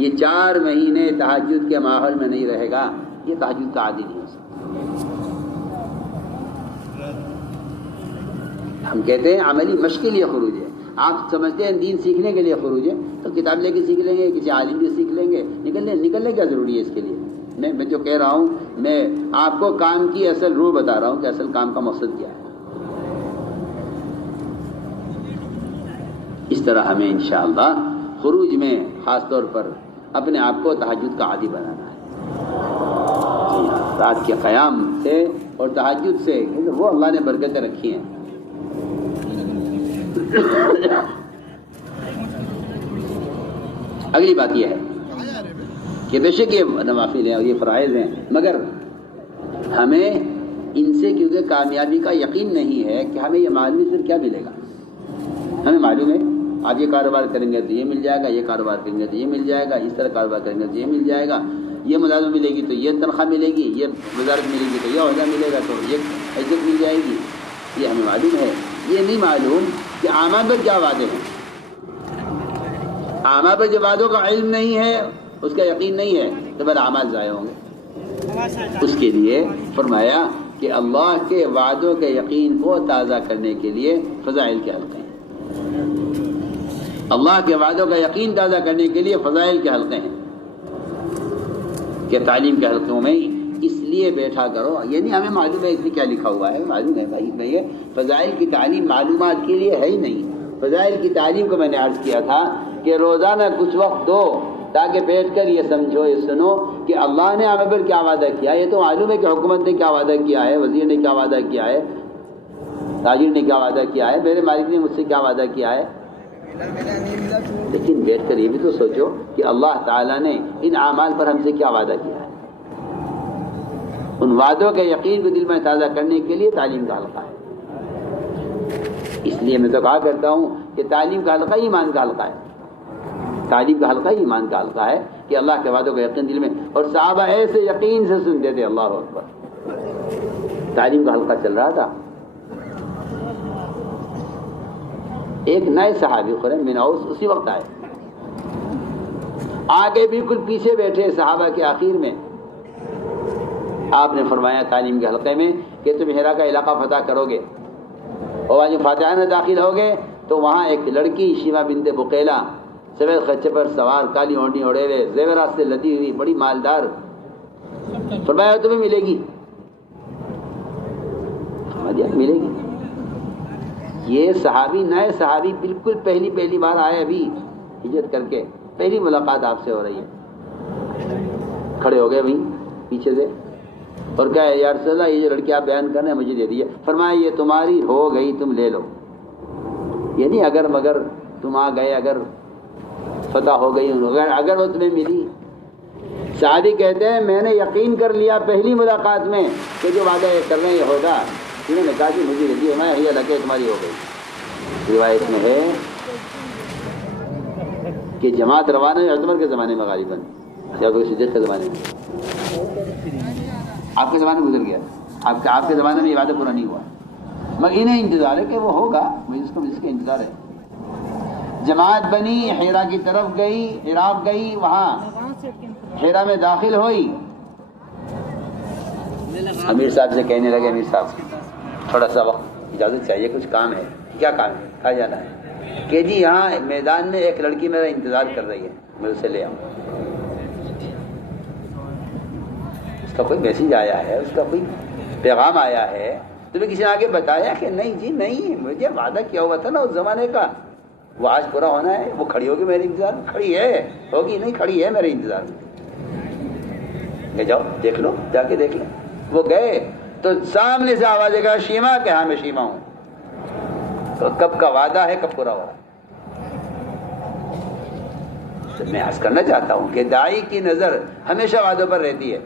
یہ 4 مہینے تہجد کے ماحول میں نہیں رہے گا یہ تہجد کا عادی نہیں ہو سکتا. ہم کہتے ہیں عملی مشق کے لیے خروج ہے. آپ سمجھتے ہیں دین سیکھنے کے لیے خروج ہے تو کتاب لے کے سیکھ لیں گے، کسی عالم سے سیکھ لیں گے. نکلنے کیا ضروری ہے اس کے لیے؟ میں جو کہہ رہا ہوں میں آپ کو کام کی اصل روح بتا رہا ہوں کہ اصل کام کا مقصد کیا ہے. اس طرح ہمیں انشاءاللہ خروج میں خاص طور پر اپنے آپ کو تہجد کا عادی بنانا ہے. رات کے قیام سے اور تہجد سے وہ اللہ نے برکتیں رکھی ہیں. اگلی بات یہ ہے کہ بے شک یہ نوافل ہیں اور یہ فرائض ہیں، مگر ہمیں ان سے کیونکہ کامیابی کا یقین نہیں ہے کہ ہمیں یہ معلوم پھر کیا ملے گا. ہمیں معلوم ہے آپ یہ کاروبار کریں گے تو یہ مل جائے گا، یہ کاروبار کریں گے تو یہ مل جائے گا، اس طرح کاروبار کریں گے تو یہ مل جائے گا، یہ ملازمت ملے گی تو یہ تنخواہ ملے گی، یہ وزارت ملے گی تو یہ عہدہ ملے گا، تو یہ عزت مل جائے گی. یہ ہمیں معلوم ہے. یہ نہیں معلوم کہ اعمال پر کیا وعدے ہیں. اعمال پر جب وعدوں کا علم نہیں ہے، اس کا یقین نہیں ہے تو پھر اعمال ضائع ہوں گے. اس کے لیے فرمایا کہ اللہ کے وعدوں کے یقین کو تازہ کرنے کے لیے فضائل کے حلقے ہیں. اللہ کے وعدوں کا یقین تازہ کرنے کے لیے فضائل کے حلقے ہیں کہ تعلیم کے حلقوں میں اس لیے بیٹھا کرو. یعنی ہمیں معلوم ہے اس میں کیا لکھا ہوا ہے، معلوم ہے بھائی. میں یہ فضائل کی تعلیم معلومات کے لیے ہے ہی نہیں. فضائل کی تعلیم کو میں نے عرض کیا تھا کہ روزانہ کچھ وقت دو تاکہ بیٹھ کر یہ سمجھو، یہ سنو کہ اللہ نے ہمیں پر کیا وعدہ کیا. یہ تو معلوم ہے کہ حکومت نے کیا وعدہ کیا ہے، وزیر نے کیا وعدہ کیا ہے، تاجر نے کیا وعدہ کیا ہے، میرے مالک نے مجھ سے کیا وعدہ کیا ہے. لیکن بیٹھ کر یہ بھی تو سوچو کہ اللہ تعالیٰ نے ان اعمال پر ہم سے کیا وعدہ کیا ہے. ان وعدوں کے یقین کو دل میں تازہ کرنے کے لیے تعلیم کا حلقہ ہے. اس لیے میں تو کہا کرتا ہوں کہ تعلیم کا حلقہ ہی ایمان کا حلقہ ہے. تعلیم کا حلقہ ہی ایمان کا حلقہ ہے کہ اللہ کے وعدوں کا یقین دل میں. اور صحابہ ایسے یقین سے سنتے تھے. اللہ اکبر. تعلیم کا حلقہ چل رہا تھا. ایک نئے صحابی خرم بن اوس اسی وقت آئے، آگے بالکل پیچھے بیٹھے صحابہ کے آخر میں. آپ نے فرمایا تعلیم کے حلقے میں کہ تم ہیرا کا علاقہ فتح کرو گے اور وہاں فاتحہ میں داخل ہوگے تو وہاں ایک لڑکی شیما بنت بقیلہ سفید خچے پر سوار، کالی اونڈی اوڑے ہوئے، زیورات سے لدی ہوئی، بڑی مالدار. فرمایا تمہیں ملے گی، ملے گی. یہ صحابی نئے صحابی بالکل پہلی بار آئے، ابھی ہجرت کر کے پہلی ملاقات آپ سے ہو رہی ہے. کھڑے ہو گئے وہیں پیچھے سے اور کہا یا رسول اللہ یہ جو لڑکی آپ بیان کر رہے ہیں مجھے دے دیجیے. فرمایا یہ تمہاری ہو گئی، تم لے لو. یعنی اگر مگر تم آ گئے، اگر فتح ہو گئی، اگر وہ تمہیں ملی. صحابی کہتے ہیں میں نے یقین کر لیا پہلی ملاقات میں کہ جو وعدہ کر رہے ہیں یہ ہوگا. انہوں نے کہا کہ مجھے دے دیے، میں یہ لگے تمہاری ہو گئی. روایت میں ہے کہ جماعت روانہ عمر کے زمانے میں غالباً یا کوئی صدیق کے زمانے میں؟ آپ کے زمانے میں گزر گیا، آپ کے زمانے میں یہ وعدہ پورا نہیں ہوا، مگر انہیں انتظار ہے کہ وہ ہوگا، جس کا انتظار ہے۔ جماعت بنی، حیرا کی طرف گئی، عراق گئی، وہاں حیرا میں داخل ہوئی، امیر صاحب سے کہنے لگے، امیر صاحب تھوڑا سا وقت اجازت چاہیے، کچھ کام ہے۔ کیا کام ہے؟ کہاں جانا ہے؟ کہ جی یہاں میدان میں ایک لڑکی میرا انتظار کر رہی ہے، میں اسے لے آؤں۔ اس کا کوئی میسیج آیا ہے، اس کا کوئی پیغام آیا ہے، تمہیں کسی نے آگے بتایا کہ نہیں جی نہیں، مجھے وعدہ کیا ہوا تھا نا اس زمانے کا، وہ آج پورا ہونا ہے، وہ کھڑی ہوگی میرے انتظار میں، کھڑی ہے، ہوگی نہیں، کھڑی ہے میرے انتظار میں، کہ جاؤ دیکھ لو، جا کے دیکھ لو۔ وہ گئے تو سامنے سے آواز آئے گا، شیما، کہ ہاں میں شیما ہوں۔ تو کب کا وعدہ ہے، کب پورا ہوا ہے؟ تو میں عرض کرنا چاہتا ہوں کہ داعی کی نظر ہمیشہ وعدوں پر رہتی ہے۔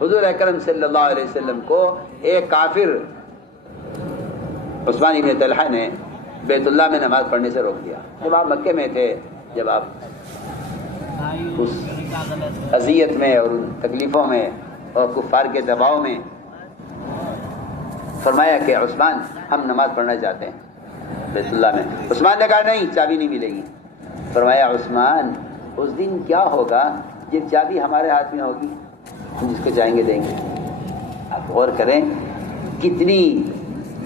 حضور اکرم صلی اللہ علیہ وسلم کو ایک کافر عثمان بن طلحہ نے بیت اللہ میں نماز پڑھنے سے روک دیا۔ جب آپ مکے میں تھے، جب آپ اس اذیت میں اور تکلیفوں میں اور کفار کے دباؤ میں، فرمایا کہ عثمان ہم نماز پڑھنا چاہتے ہیں بیت اللہ میں۔ عثمان نے کہا نہیں، چابی نہیں ملے گی۔ فرمایا عثمان اس دن کیا ہوگا جب چابی ہمارے ہاتھ میں ہوگی، ہم جس کو چاہیں گے دیں گے۔ آپ غور کریں کتنی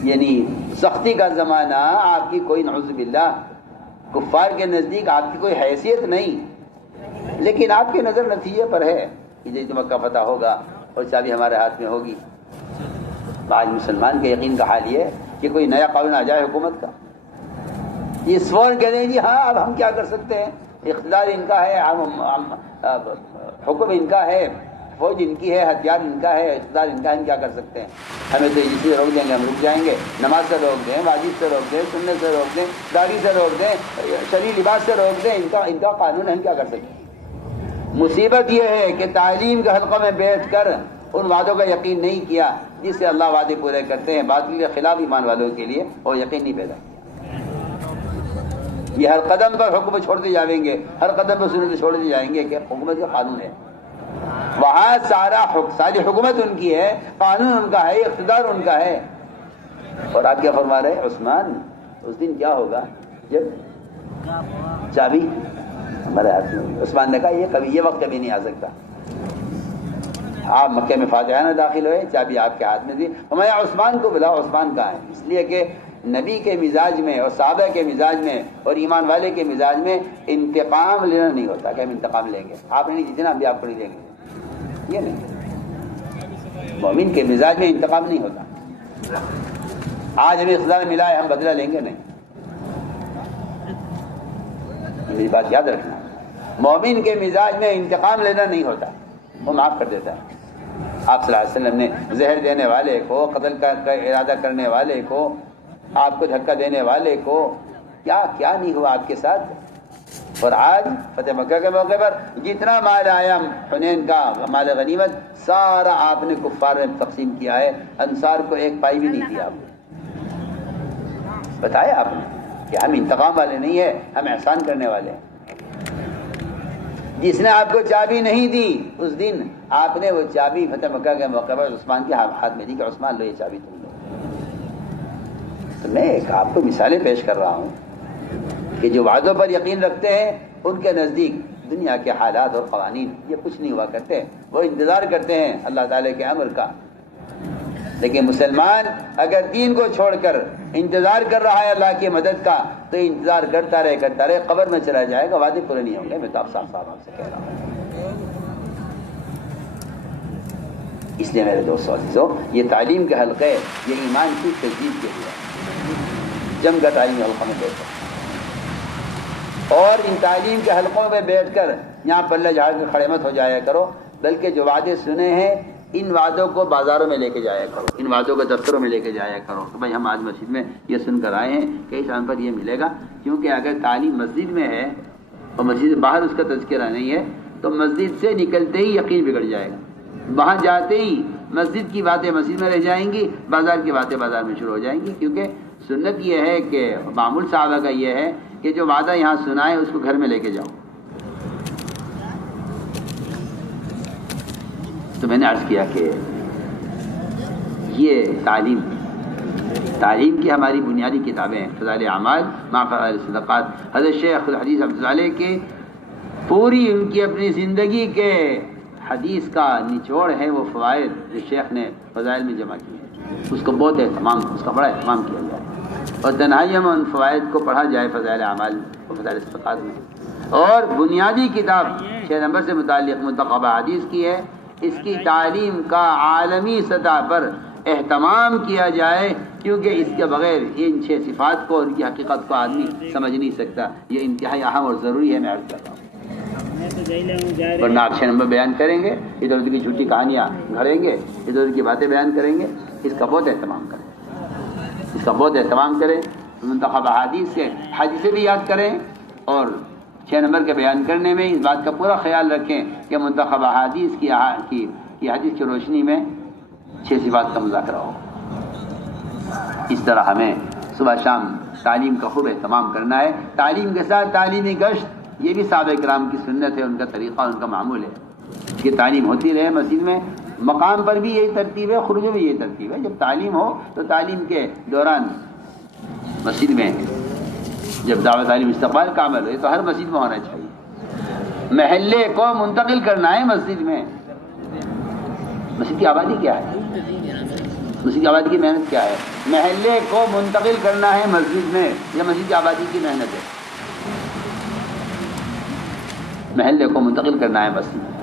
یعنی سختی کا زمانہ، آپ کی کوئی نعوذ باللہ کفار کے نزدیک آپ کی کوئی حیثیت نہیں، لیکن آپ کی نظر نتیجے پر ہے کہ جب مکہ فتح ہوگا اور چابی ہمارے ہاتھ میں ہوگی۔ آج مسلمان کے یقین کا حال یہ ہے کہ کوئی نیا قانون آ جائے حکومت کا، یہ فوراً کہہ دیں جی ہاں اب ہم کیا کر سکتے ہیں، اقتدار ان کا ہے، حکم ان کا ہے، فوج ان کی ہے، ہتھیار ان کا ہے، اقتدار ان کا ہے، ہم کیا کر سکتے ہیں؟ ہمیں تو اسی سے روک دیں گے، ہم رک جائیں گے، نماز سے روک دیں، واجب سے روک دیں، سنت سے روک دیں، داڑھی سے روک دیں، شرعی لباس سے روک دیں، ان کا قانون ہے، ہم کیا کر سکتے ہیں؟ مصیبت یہ ہے کہ تعلیم کے حلقوں میں بیٹھ کر ان وعدوں کا یقین نہیں کیا جس سے اللہ وعدے پورے کرتے ہیں، باطل کے خلاف ایمان والوں کے لیے، اور یقین نہیں پیدا کیا۔ یہ ہر قدم پر حکم چھوڑتے جائیں گے، ہر قدم پر سنت چھوڑتے جائیں گے کہ حکومت کا قانون ہے، وہاں ساری حکومت ان کی ہے، قانون ان کا ہے، اقتدار ان کا ہے۔ اور آپ کیا فرما رہے ہیں؟ عثمان اس دن کیا ہوگا جب چابی ہمارے ہاتھ میں ہوگی۔ عثمان نے کہا یہ وقت کبھی نہیں آ سکتا۔ آپ مکے میں فاتحانہ داخل ہوئے، چابی آپ کے ہاتھ میں تھی، فرمایا عثمان کو بلاؤ۔ عثمان کہاں ہے؟ اس لیے کہ نبی کے مزاج میں اور صحابہ کے مزاج میں اور ایمان والے کے مزاج میں انتقام لینا نہیں ہوتا کہ ہم انتقام لیں گے، آپ نے نہیں جیتنا، ہم بھی آپ کو نہیں لیں گے، یہ نہیں۔ مومن کے مزاج میں انتقام نہیں ہوتا۔ آج ہمیں اقتدار ملا ہے، ہم بدلہ لیں گے نہیں، میری بات یاد رکھنا۔ مومن کے مزاج میں انتقام لینا نہیں ہوتا، وہ معاف کر دیتا ہے۔ آپ صلی اللہ علیہ وسلم نے زہر دینے والے کو، قتل کا ارادہ کرنے والے کو، آپ کو دھکا دینے والے کو کیا نہیں ہوا آپ کے ساتھ؟ اور آج فتح مکہ کے موقع پر جتنا مال آیا حنین کا مال غنیمت سارا آپ نے کفار میں تقسیم کیا ہے، انصار کو ایک پائی بھی نہیں دیا۔ آپ نے بتایا آپ نے کہ ہم انتقام والے نہیں ہیں، ہم احسان کرنے والے ہیں۔ جس نے آپ کو چابی نہیں دی اس دن آپ نے وہ چابی فتح مکہ کے موقع پر عثمان کے ہاتھ میں دی کہ عثمان لو یہ چابی تم لو۔ تو میں ایک آپ کو مثالیں پیش کر رہا ہوں کہ جو وعدوں پر یقین رکھتے ہیں ان کے نزدیک دنیا کے حالات اور قوانین یہ کچھ نہیں ہوا کرتے، وہ انتظار کرتے ہیں اللہ تعالیٰ کے امر کا۔ لیکن مسلمان اگر دین کو چھوڑ کر انتظار کر رہا ہے اللہ کی مدد کا تو انتظار کرتا رہے قبر میں چلا جائے گا، وعدے پورے نہیں ہوں گے۔ میں تو آپ صاحب آپ سے کہہ رہا ہوں۔ اس لیے میرے دوستو عزیزو، یہ تعلیم کے حلقے یہ ایمان کی تجدید کے لیے جم کا تعلیمی حلقوں میں بیٹھ کر، اور ان تعلیم کے حلقوں میں بیٹھ کر یہاں پلے جھاڑ کے کھڑے مت ہو جایا کرو، بلکہ جو وعدے سنے ہیں ان وعدوں کو بازاروں میں لے کے جایا کرو، ان وعدوں کو دفتروں میں لے کے جایا کرو کہ بھائی ہم آج مسجد میں یہ سن کر آئے ہیں کہ اس شان پر یہ ملے گا۔ کیونکہ اگر تعلیم مسجد میں ہے اور مسجد باہر اس کا تذکرہ نہیں ہے تو مسجد سے نکلتے ہی یقین بگڑ جائے گا، وہاں جاتے ہی مسجد کی باتیں مسجد میں رہ جائیں گی، بازار کی باتیں بازار میں شروع ہو جائیں گی۔ کیونکہ سنت یہ ہے کہ معمول صحابہ کا یہ ہے کہ جو وعدہ یہاں سنا ہے اس کو گھر میں لے کے جاؤ، تو میں نے عرض کیا کہ یہ تعلیم کی ہماری بنیادی کتابیں ہیں، فضائل اعمال مع فضائل صدقات. حضرت شیخ الحدیث عبد اللہ کے پوری ان کی اپنی زندگی کے حدیث کا نچوڑ ہے وہ فوائد جو شیخ نے فضائل میں جمع کیے ہیں. اس کو بہت اس کا بڑا اہتمام کیا جائے اور تنہائیوں میں ان فوائد کو پڑھا جائے فضائل اعمال اور فضائل صدقات میں. اور بنیادی کتاب 6 نمبر سے متعلق منتخبہ حدیث کی ہے. اس کی تعلیم کا عالمی سطح پر اہتمام کیا جائے، کیونکہ اس کے بغیر ان 6 صفات کو اور ان کی حقیقت کو آدمی سمجھ نہیں سکتا. یہ انتہائی اہم اور ضروری ہے. میں عرض کرتا ہوں ورنہ آپ 6 نمبر بیان کریں گے، ادھر ادھر کی جھوٹی کہانیاں گھڑیں گے، ادھر ادھر کی باتیں بیان کریں گے. اس کا بہت اہتمام کریں. منتخب حدیث سے حدیثیں بھی یاد کریں اور 6 نمبر کے بیان کرنے میں اس بات کا پورا خیال رکھیں کہ منتخب حدیث کی حدیث کی روشنی میں 6 صفات کا مذاکرہ ہو. اس طرح ہمیں صبح شام تعلیم کا خوب اہتمام کرنا ہے. تعلیم کے ساتھ تعلیمی گشت، یہ بھی صحابہ کرام کی سنت ہے، ان کا طریقہ، ان کا معمول ہے کہ تعلیم ہوتی رہے مسجد میں. مقام پر بھی یہی ترتیب ہے، خروج میں بھی یہی ترتیب ہے. جب تعلیم ہو تو تعلیم کے دوران مسجد میں، جب دعوت تعلیم استقبال کا عمل ہو تو ہر مسجد میں ہونا چاہیے. محلے کو منتقل کرنا ہے مسجد میں. مسجد کی آبادی کیا ہے؟ مسجد کی آبادی کی محنت کیا ہے؟ محلے کو منتقل کرنا ہے مسجد میں. یہ مسجد کی آبادی کی محنت ہے. محلے کو منتقل کرنا ہے مسجد میں.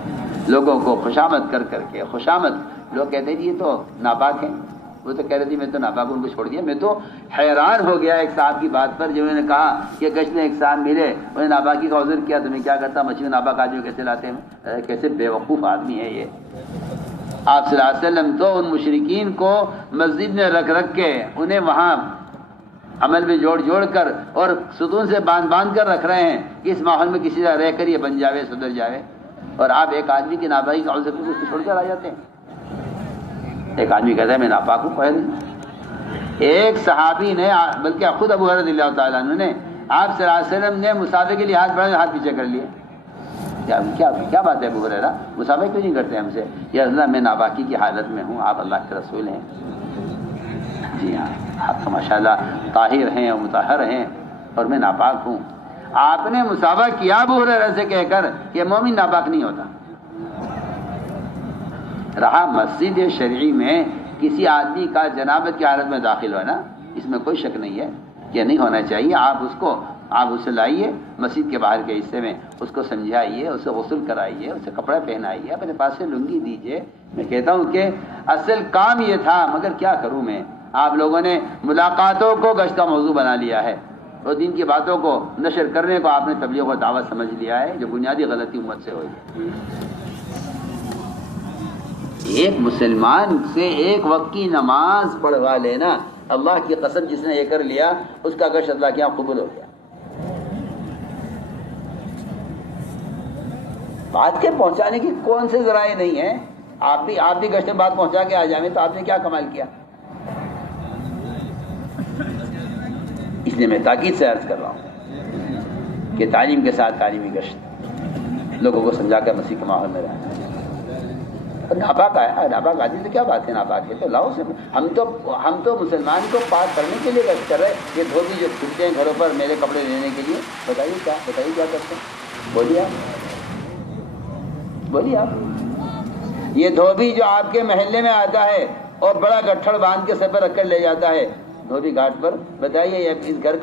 لوگوں کو خوشامد کر کے لوگ کہتے ہیں جی یہ تو ناپاک ہیں. وہ تو کہہ رہے تھے میں تو ناپاک ان کو چھوڑ دیا. میں تو حیران ہو گیا ایک صاحب کی بات پر، جب انہوں نے کہا کہ گشت میں ایک صاحب ملے، انہوں نے ناپاکی کا عذر کیا تو میں کیا کرتا، مچھلی ناپاک آدمی کیسے لاتے ہیں؟ کیسے بیوقوف آدمی ہے یہ. آپ صلی اللہ علیہ وسلم تو ان مشرکین کو مسجد میں رکھ کے انہیں وہاں عمل میں جوڑ کر اور ستون سے باندھ کر رکھ رہے ہیں کہ اس ماحول میں کسی طرح رہ کر یہ بن جاوے، سدھر جاوے. اور آپ ایک آدمی کی ناپاکی کا عذر اس کو چھوڑ کر آ جاتے ہیں. ایک آدمی کہتا ہے میں ناپاک ہوں پہلے. ایک صحابی نے، بلکہ خود ابو ہریرہ رضی اللہ تعالیٰ عنہ نے، آپ صلی اللہ علیہ وسلم نے مسافر کے لیے ہاتھ بڑھائے، ہاتھ پیچھے کر لیے. کیا بات ہے ابو ہریرہ، مسافر کیوں نہیں کرتے ہم سے؟ یا اللہ میں ناپاکی کی حالت میں ہوں، آپ اللہ کے رسول ہیں. جی ہاں، آپ تو ماشاء اللہ طاہر ہیں اور مطہر ہیں اور میں ناپاک ہوں. آپ نے مسافہ کیا ابو ہریرہ سے کہہ کر کہ مومن ناپاک نہیں ہوتا. رہا مسجد شرعی میں کسی آدمی کا جنابت کی حالت میں داخل ہونا، اس میں کوئی شک نہیں ہے کہ نہیں ہونا چاہیے. آپ اسے لائیے مسجد کے باہر کے حصے میں، اس کو سمجھائیے، اسے غسل کرائیے، اسے کپڑا پہنائیے، اپنے پاس سے لنگی دیجیے. میں کہتا ہوں کہ اصل کام یہ تھا، مگر کیا کروں میں. آپ لوگوں نے ملاقاتوں کو گشت کا موضوع بنا لیا ہے اور دین کی باتوں کو نشر کرنے کو آپ نے تبلیغ و دعوت سمجھ لیا ہے، جو بنیادی غلطی امت سے ہوئی. ایک مسلمان سے ایک وقت کی نماز پڑھوا لینا، اللہ کی قسم جس نے یہ کر لیا اس کا گشت اللہ کے یہاں قبول ہو گیا. بات کے پہنچانے کی کون سے ذرائع نہیں ہیں. آپ بھی گشت میں بات پہنچا کے آ جائیں تو آپ نے کیا کمال کیا. اس لیے میں تاکید سے عرض کر رہا ہوں کہ تعلیم کے ساتھ تعلیمی گشت، لوگوں کو سمجھا کر مسیح کے ماحول میں رہنا. ناپاک آدمی تو کیا بات ہے، ناپاک ہے تو لاؤ سے. ہم تو مسلمان کو پاک کرنے کے لیے گشت کر رہے ہیں. یہ دھوبی جو پھرتے ہیں گھروں پر میرے کپڑے لینے کے لیے، بتائیے کیا کرتے ہیں. بولیے آپ. یہ دھوبی جو آپ کے محلے میں آتا ہے اور بڑا گٹھڑ باندھ کے سر پر رکھ کر لے جاتا ہے دھوبی گھاٹ پر، بتائیے اس گھر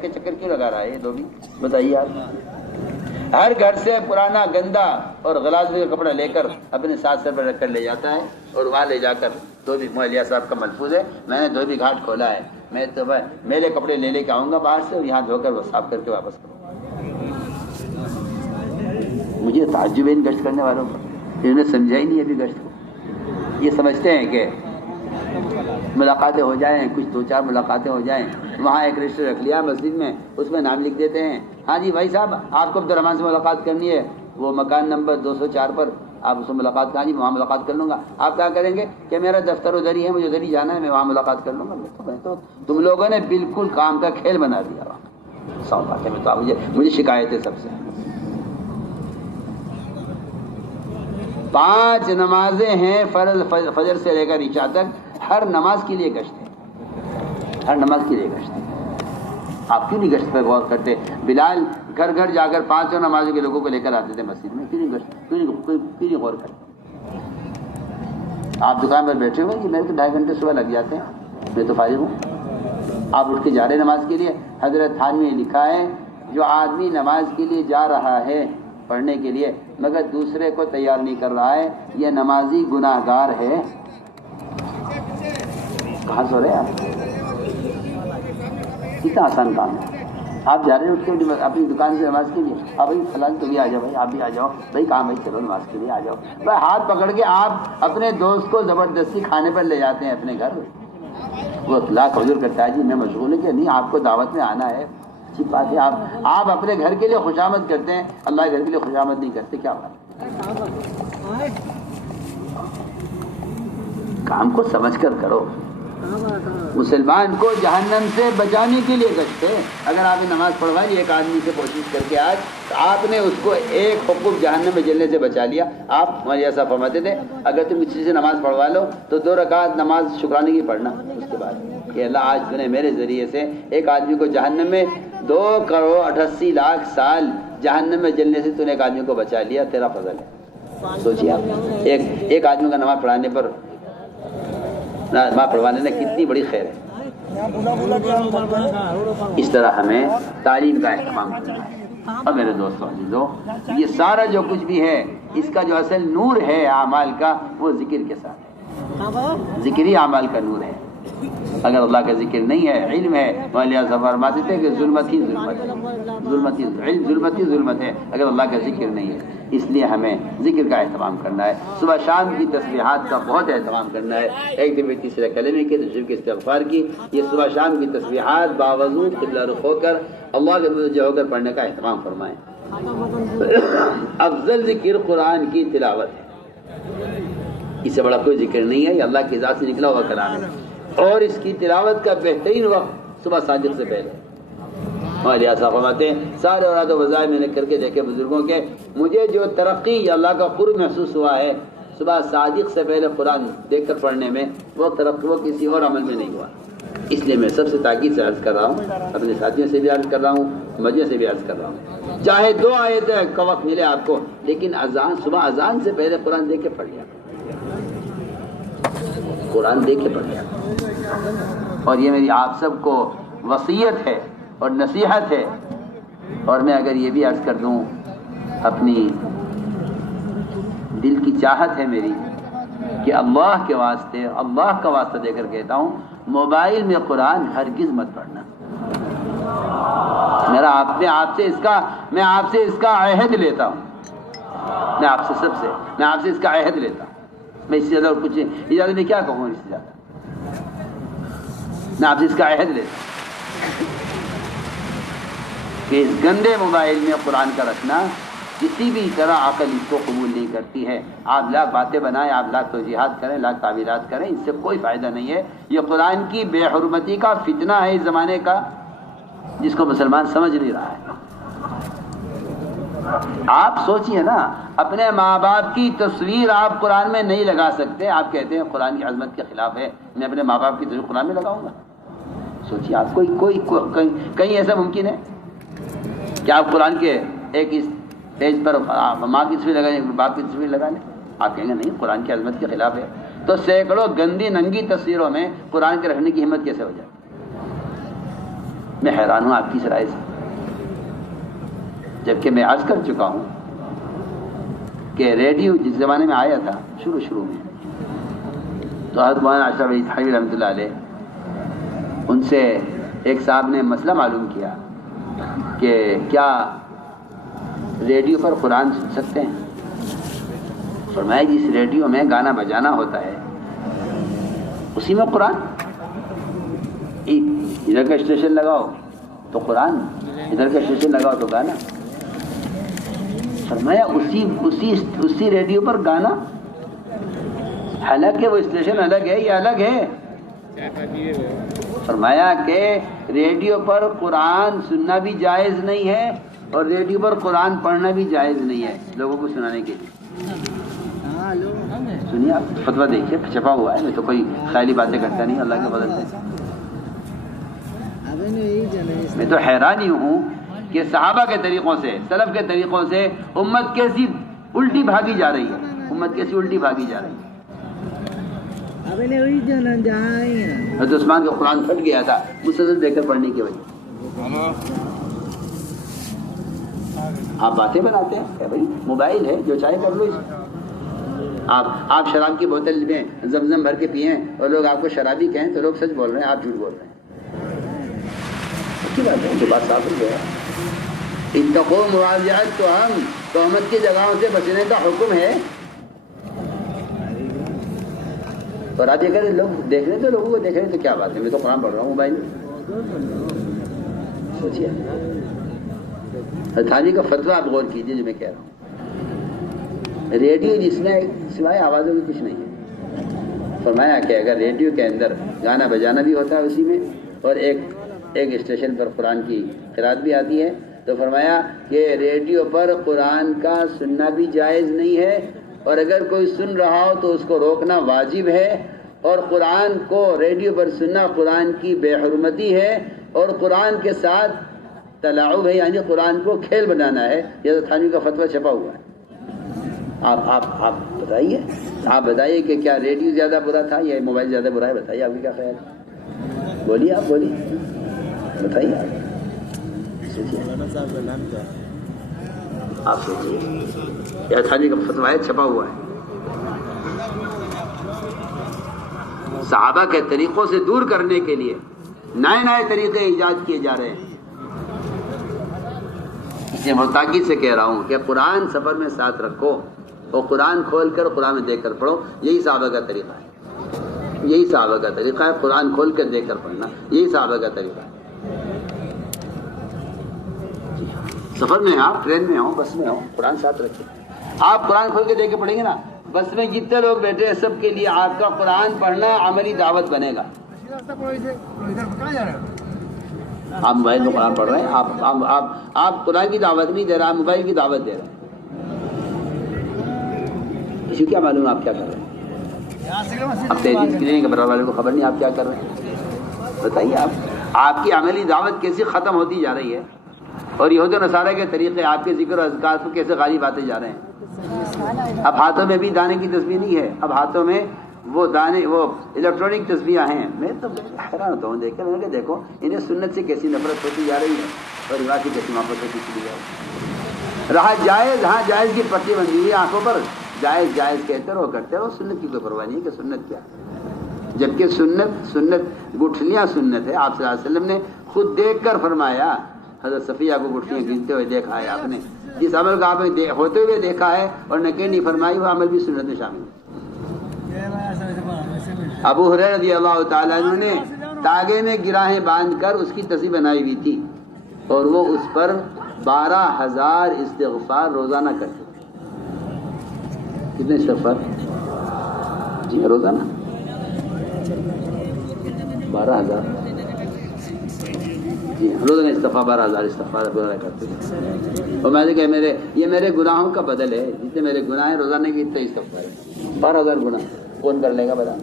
کے چکر کیوں لگا رہا ہے یہ دھوبی؟ بتائیے آپ. ہر گھر سے پرانا گندا اور غلاظت کا کپڑا لے کر اپنے ساتھ سر پر رکھ کر لے جاتا ہے اور وہاں لے جا کر دھوبی مولیا صاحب کا ملفوظ ہے میں نے دھوبی گھاٹ کھولا ہے، میں تو میلے کپڑے لے کے آؤں گا باہر سے اور یہاں دھو کر وہ صاف کر کے واپس کروں گا. مجھے تعجب ہے ان گشت کرنے والوں کو، انہوں نے سمجھا ہی نہیں ابھی گشت کو. یہ سمجھتے ہیں کہ ملاقاتیں ہو جائیں، کچھ 2-4 ملاقاتیں ہو جائیں، وہاں ایک رجسٹر رکھ لیا مسجد میں، اس میں نام لکھ دیتے ہیں، ہاں جی بھائی صاحب آپ کو عبدالرحمن سے ملاقات کرنی ہے، وہ مکان نمبر 204 پر آپ اس سے ملاقات کریں. جی وہاں ملاقات کر لوں گا. آپ کیا کریں گے کہ میرا دفتر ادھر ہی ہے، مجھے ادھر ہی جانا ہے، میں وہاں ملاقات کر لوں گا. تو تم لوگوں نے بالکل کام کا کھیل بنا دیا وہاں. سو باتیں میں تو مجھے شکایت ہے سب سے. 5 نمازیں ہیں فرض، فجر سے لے کر عشاء تک، ہر نماز کے لیے گشت ہے، ہر نماز کے لیے گشت ہے۔ آپ کیوں نہیں گشت پہ غور کرتے؟ بلال گھر گھر جا کر 5 نمازوں کے لوگوں کو لے کر آتے تھے مسجد میں، کیوں نہیں گشت، کیوں نہیں غور کرتے؟ آپ دکان پر بیٹھے ہوئے کہ میرے تو 2.5 گھنٹے صبح لگ جاتے ہیں، میں تو فارغ ہوں، آپ اٹھ کے جا رہے نماز کے لیے۔ حضرت تھانوی نے لکھا ہے جو آدمی نماز کے لیے جا رہا ہے پڑھنے کے لیے مگر دوسرے کو تیار نہیں کر رہا ہے، یہ نمازی گناہ گار ہے۔ کہاں سو رہے ہیں آپ؟ کتنا آسان کام ہے۔ آپ جا رہے ہیں اٹھ کے اپنی دکان سے نماز کے لیے، اب بھائی فلان تم بھی آ جاؤ، بھائی آپ بھی آ جاؤ، بھائی کام بھائی چلو نماز کے لیے آ جاؤ، بھائی ہاتھ پکڑ کے آپ اپنے دوست کو زبردستی کھانے پر لے جاتے ہیں اپنے گھر۔ وہ لاکھ حضور کرتا ہے جی میں مشغول ہے کہ نہیں، آپ کو دعوت میں آنا ہے، اچھی بات ہے۔ آپ اپنے گھر کے لیے خوشامد کرتے ہیں، اللہ کے گھر کے لیے خوشامد نہیں کرتے، کیا بات؟ کام کو سمجھ کر کرو۔ مسلمان کو جہنم سے بچانے کے لیے گشت ہے۔ اگر آپ نے نماز پڑھوائی ایک آدمی سے کوشش کر کے آج، تو آپ نے اس کو ایک حقوق جہنم میں جلنے سے بچا لیا۔ آپ ہمارے ایسا فرماتے تھے اگر تم کسی سے نماز پڑھوا لو تو 2 رکعت نماز شکرانے کی پڑھنا، اس کے بعد کہ اللہ آج تو نے میرے ذریعے سے ایک آدمی کو جہنم میں 2,88,00,000 سال جہنم میں جلنے سے تو نے ایک آدمی کو بچا لیا، تیرا فضل ہے۔ سوچیے آپ ایک آدمی کا نماز پڑھانے پر، نماز پڑھوانے میں کتنی بڑی خیر ہے۔ اس طرح ہمیں تعلیم کا اہتمام کرنا ہے۔ اور میرے دوستوں عزیزوں، یہ سارا جو کچھ بھی ہے اس کا جو اصل نور ہے اعمال کا، وہ ذکر کے ساتھ ہے۔ ذکر ہی اعمال کا نور ہے۔ اگر اللہ کا ذکر نہیں ہے، علم ہے، مولانا فرماتے تھے کہ ظلمت ہی ظلمت ہے، ظلمت ہی علم، ظلمت ہی ظلمت ہے اگر اللہ کا ذکر نہیں ہے۔ اس لیے ہمیں ذکر کا اہتمام کرنا ہے، صبح شام کی تسبیحات کا بہت اہتمام کرنا ہے۔ ایک دفعہ تیسرے کلمے کی، دوسرے کے استغفار کی، یہ صبح شام کی تسبیحات باوضو قبلہ رخ ہو کر اللہ کے متوجہ ہو کر پڑھنے کا اہتمام فرمائیں۔ افضل ذکر قرآن کی تلاوت ہے، اس سے بڑا کوئی ذکر نہیں ہے، یہ اللہ کی ذات سے نکلا ہوا کلام ہے۔ اور اس کی تلاوت کا بہترین وقت صبح صادق سے پہلے۔ ہمارے یہاں فرماتے ہیں سارے اوراد و وظائف میں نے کر کے دیکھے بزرگوں کے، مجھے جو ترقی یا اللہ کا قرب محسوس ہوا ہے صبح صادق سے پہلے قرآن دیکھ کر پڑھنے میں، وہ ترقی وہ کسی اور عمل میں نہیں ہوا۔ اس لیے میں سب سے تاکید سے عرض کر رہا ہوں، اپنے ساتھیوں سے بھی عرض کر رہا ہوں، مجھے سے بھی عرض کر رہا ہوں، چاہے 2 آیتیں کا وقت ملے آپ کو، لیکن اذان صبح اذان سے پہلے قرآن دیکھ کے پڑھ لیا، قرآن دیکھ کے پڑھ لیا۔ اور یہ میری آپ سب کو وصیت ہے اور نصیحت ہے۔ اور میں اگر یہ بھی عرض کر دوں، اپنی دل کی چاہت ہے میری کہ اللہ کے واسطے، اللہ کا واسطہ دے کر کہتا ہوں، موبائل میں قرآن ہرگز مت پڑھنا۔ میں آپ سے اس کا عہد لیتا ہوں، میں آپ سے اس کا عہد لیتا ہوں۔ میں اس سے زیادہ کچھ اجازت میں کیا کہوں، اس سے زیادہ میں آپ سے اس کا عہد لیتا ہوں کہ اس گندے موبائل میں قرآن کا رکھنا کسی بھی طرح عقل اس کو قبول نہیں کرتی ہے۔ آپ لاکھ باتیں بنائیں، آپ لاکھ توجیحات کریں، لاکھ تعبیرات کریں، اس سے کوئی فائدہ نہیں ہے۔ یہ قرآن کی بے حرمتی کا فتنہ ہے اس زمانے کا، جس کو مسلمان سمجھ نہیں رہا ہے۔ آپ سوچئے نا، اپنے ماں باپ کی تصویر آپ قرآن میں نہیں لگا سکتے، آپ کہتے ہیں قرآن کی عظمت کے خلاف ہے، میں اپنے ماں باپ کی تصویر قرآن میں لگاؤں گا؟ سوچئے آپ، کہیں ایسا ممکن ہے کہ آپ قرآن کے ایک اس پیج پر ماں کی تصویر لگائیں، باپ کی تصویر لگا لیں؟ آپ کہیں گے نہیں، قرآن کی عظمت کے خلاف ہے۔ تو سینکڑوں گندی ننگی تصویروں میں قرآن کے رکھنے کی ہمت کیسے ہو جائے؟ میں حیران ہوں آپ کی اس رائے سے، جبکہ میں عرض کر چکا ہوں کہ ریڈیو جس زمانے میں آیا تھا شروع میں، تو حضرت مولانا اشرف علی تھانوی رحمۃ اللہ علیہ، ان سے ایک صاحب نے مسئلہ معلوم کیا کہ کیا ریڈیو پر قرآن سن سکتے ہیں؟ فرمایا جس ریڈیو میں گانا بجانا ہوتا ہے اسی میں قرآن، ادھر کا اسٹیشن لگاؤ تو قرآن، ادھر کا اسٹیشن لگاؤ تو گانا۔ فرمایا اسی ریڈیو پر گانا، حالانکہ وہ اسٹیشن الگ ہے، یہ الگ ہے۔ فرمایا کہ ریڈیو پر قرآن سننا بھی جائز نہیں ہے اور ریڈیو پر قرآن پڑھنا بھی جائز نہیں ہے لوگوں کو سنانے کے لیے۔ سنیے آپ فتویٰ دیکھیے چھپا ہوا ہے، میں تو کوئی خیالی باتیں کرتا نہیں اللہ کے فضل سے. میں تو حیران ہی ہوں کہ صحابہ کے طریقوں سے، سلف کے طریقوں سے امت کیسی الٹی بھاگی جا رہی ہے، امت کیسی الٹی بھاگی جا رہی ہے. حضرت عثمان کا قرآن پھٹ گیا تھا مسلسل دیکھ کر پڑھنے کی وجہ. آپ باتیں بناتے ہیں کہ بھائی موبائل ہے جو چاہے کر لو. آپ شراب کی بوتل میں زمزم بھر کے پئیں اور لوگ آپ کو شرابی کہیں تو لوگ سچ بول رہے ہیں، آپ جھوٹ بول رہے ہیں. اچھی بات ہے، جو بات صاف ہو گیا. اتقوا مواضعت تہمت کی جگہوں سے بچنے کا حکم ہے. اور آج اگر لوگ دیکھ رہے تو لوگوں کو دیکھ رہے تو کیا بات ہے، میں تو قرآن پڑھ رہا ہوں موبائل میں. سوچیے تھانی کا فتویٰ آپ غور کیجیے جو میں کہہ رہا ہوں. ریڈیو جس میں سوائے آوازوں کی کچھ نہیں ہے. فرمایا کہ اگر ریڈیو کے اندر گانا بجانا بھی ہوتا ہے اسی میں، اور ایک اسٹیشن پر قرآن کی قرات بھی آتی ہے، تو فرمایا کہ ریڈیو پر قرآن کا سننا بھی جائز نہیں ہے، اور اگر کوئی سن رہا ہو تو اس کو روکنا واجب ہے. اور قرآن کو ریڈیو پر سننا قرآن کی بے حرمتی ہے، اور قرآن کے ساتھ تلاعب ہے، یعنی قرآن کو کھیل بنانا ہے. یہ تھانوی کا فتویٰ چھپا ہوا ہے. آپ بتائیے، آپ بتائیے کہ کیا ریڈیو زیادہ برا تھا یا موبائل زیادہ برا ہے؟ بتائیے آپ کی کیا خیال ہے؟ بولیے، آپ بولیے، بتائیے آپ سوچیے. یہ تھانوی کا فتویٰ ہے، چھپا ہوا ہے. صحابہ کے طریقوں سے دور کرنے کے لیے نئے طریقے ایجاد کیے جا رہے ہیں. اس لیے تاکید سے کہہ رہا ہوں کہ قرآن سفر میں ساتھ رکھو اور قرآن کھول کر قرآن میں دیکھ کر پڑھو. یہی صحابہ کا طریقہ ہے، یہی صحابہ کا طریقہ ہے. قرآن کھول کر دیکھ کر پڑھنا یہی صحابہ کا طریقہ ہے. سفر میں آپ ٹرین میں ہوں، بس میں ہوں، قرآن ساتھ رکھیں. آپ قرآن کھول کے دیکھ کے پڑھیں گے نا، بس میں جتنے لوگ بیٹھے ہیں سب کے لیے آپ کا قرآن پڑھنا عملی دعوت بنے گا. آپ موبائل میں قرآن پڑھ رہے ہیں، آپ قرآن کی دعوت نہیں دے رہے، آپ موبائل کی دعوت دے رہے ہیں. اسی کیا معلوم آپ کیا کر رہے ہیں؟ اب تحریر کی نہیں کہ برابر والے کو خبر نہیں آپ کیا کر رہے ہیں. بتائیے آپ کی عملی دعوت کیسی ختم ہوتی جا رہی ہے، اور یہود و نصارہ کے طریقے آپ کے ذکر و اذکار کو کیسے غالب آتے جا رہے ہیں. اب ہاتھوں میں بھی دانے کی تسبیح نہیں ہے، اب ہاتھوں میں وہ دانے، وہ الیکٹرانک تسبیحاں ہیں. میں تو حیران ہوتا ہوں دیکھ کر. میں نے کہا دیکھو انہیں سنت سے کیسی نفرت ہوتی جا رہی ہے اور رواج کی کیسی محبت ہوتی چلی جا رہی ہے. رہا جائز، ہاں جائز کی پٹی بندی ہوئی آنکھوں پر، جائز جائز کہتے رہو، کرتے رہو. سنت کی کوئی پرواہ نہیں کہ سنت کیا، جبکہ سنت گٹھلیاں سنت ہے. آپ صلی اللہ علیہ وسلم نے خود دیکھ کر فرمایا. حضرت صفیہ کو گٹھلیاں گنتے ہوئے دیکھا ہے آپ نے. جس عمل کو آپ نے ہوتے ہوئے دیکھا ہے اور نکیر نہیں فرمائی، وہ عمل بھی سنت میں شامل ہے. ابو ہریرہ رضی اللہ تعالیٰ عنہ نے تاگے میں گراہیں باندھ کر اس کی تصویر بنائی ہوئی تھی، اور وہ اس پر 12,000 استغفار روزانہ کرتے. کتنے استغفار؟ جی روزانہ 12,000. جی روزانہ استغفار 12,000 استغفار کرتے تھے. اور میں نے کہا یہ میرے گناہوں کا بدل ہے. جتنے میرے گناہ ہیں روزانہ کی اتنے استغفار ہے. 12,000 گناہ کون کر لے گا بتا؟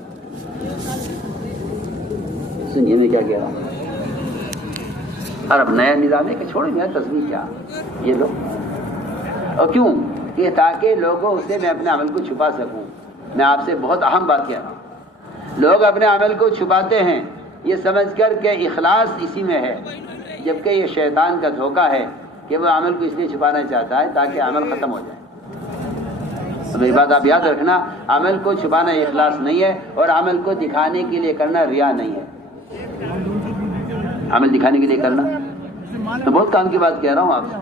سنیے میں کیا کہہ رہا ہوں. اور اب نیا نظام ہے کہ چھوڑیں گے تصویر کیا یہ لوگ، اور کیوں کہ تاکہ لوگوں سے میں اپنے عمل کو چھپا سکوں. میں آپ سے بہت اہم بات کہہ رہا ہوں. لوگ اپنے عمل کو چھپاتے ہیں یہ سمجھ کر کہ اخلاص اسی میں ہے، جبکہ یہ شیطان کا دھوکہ ہے کہ وہ عمل کو اس لیے چھپانا چاہتا ہے تاکہ عمل ختم ہو جائے. میری بات آپ یاد رکھنا، عمل کو چھپانا اخلاص نہیں ہے، اور عمل کو دکھانے کے لیے کرنا ریا نہیں ہے. عمل دکھانے کے لیے کرنا تو بہت کام کی بات کہہ رہا ہوں آپ سے.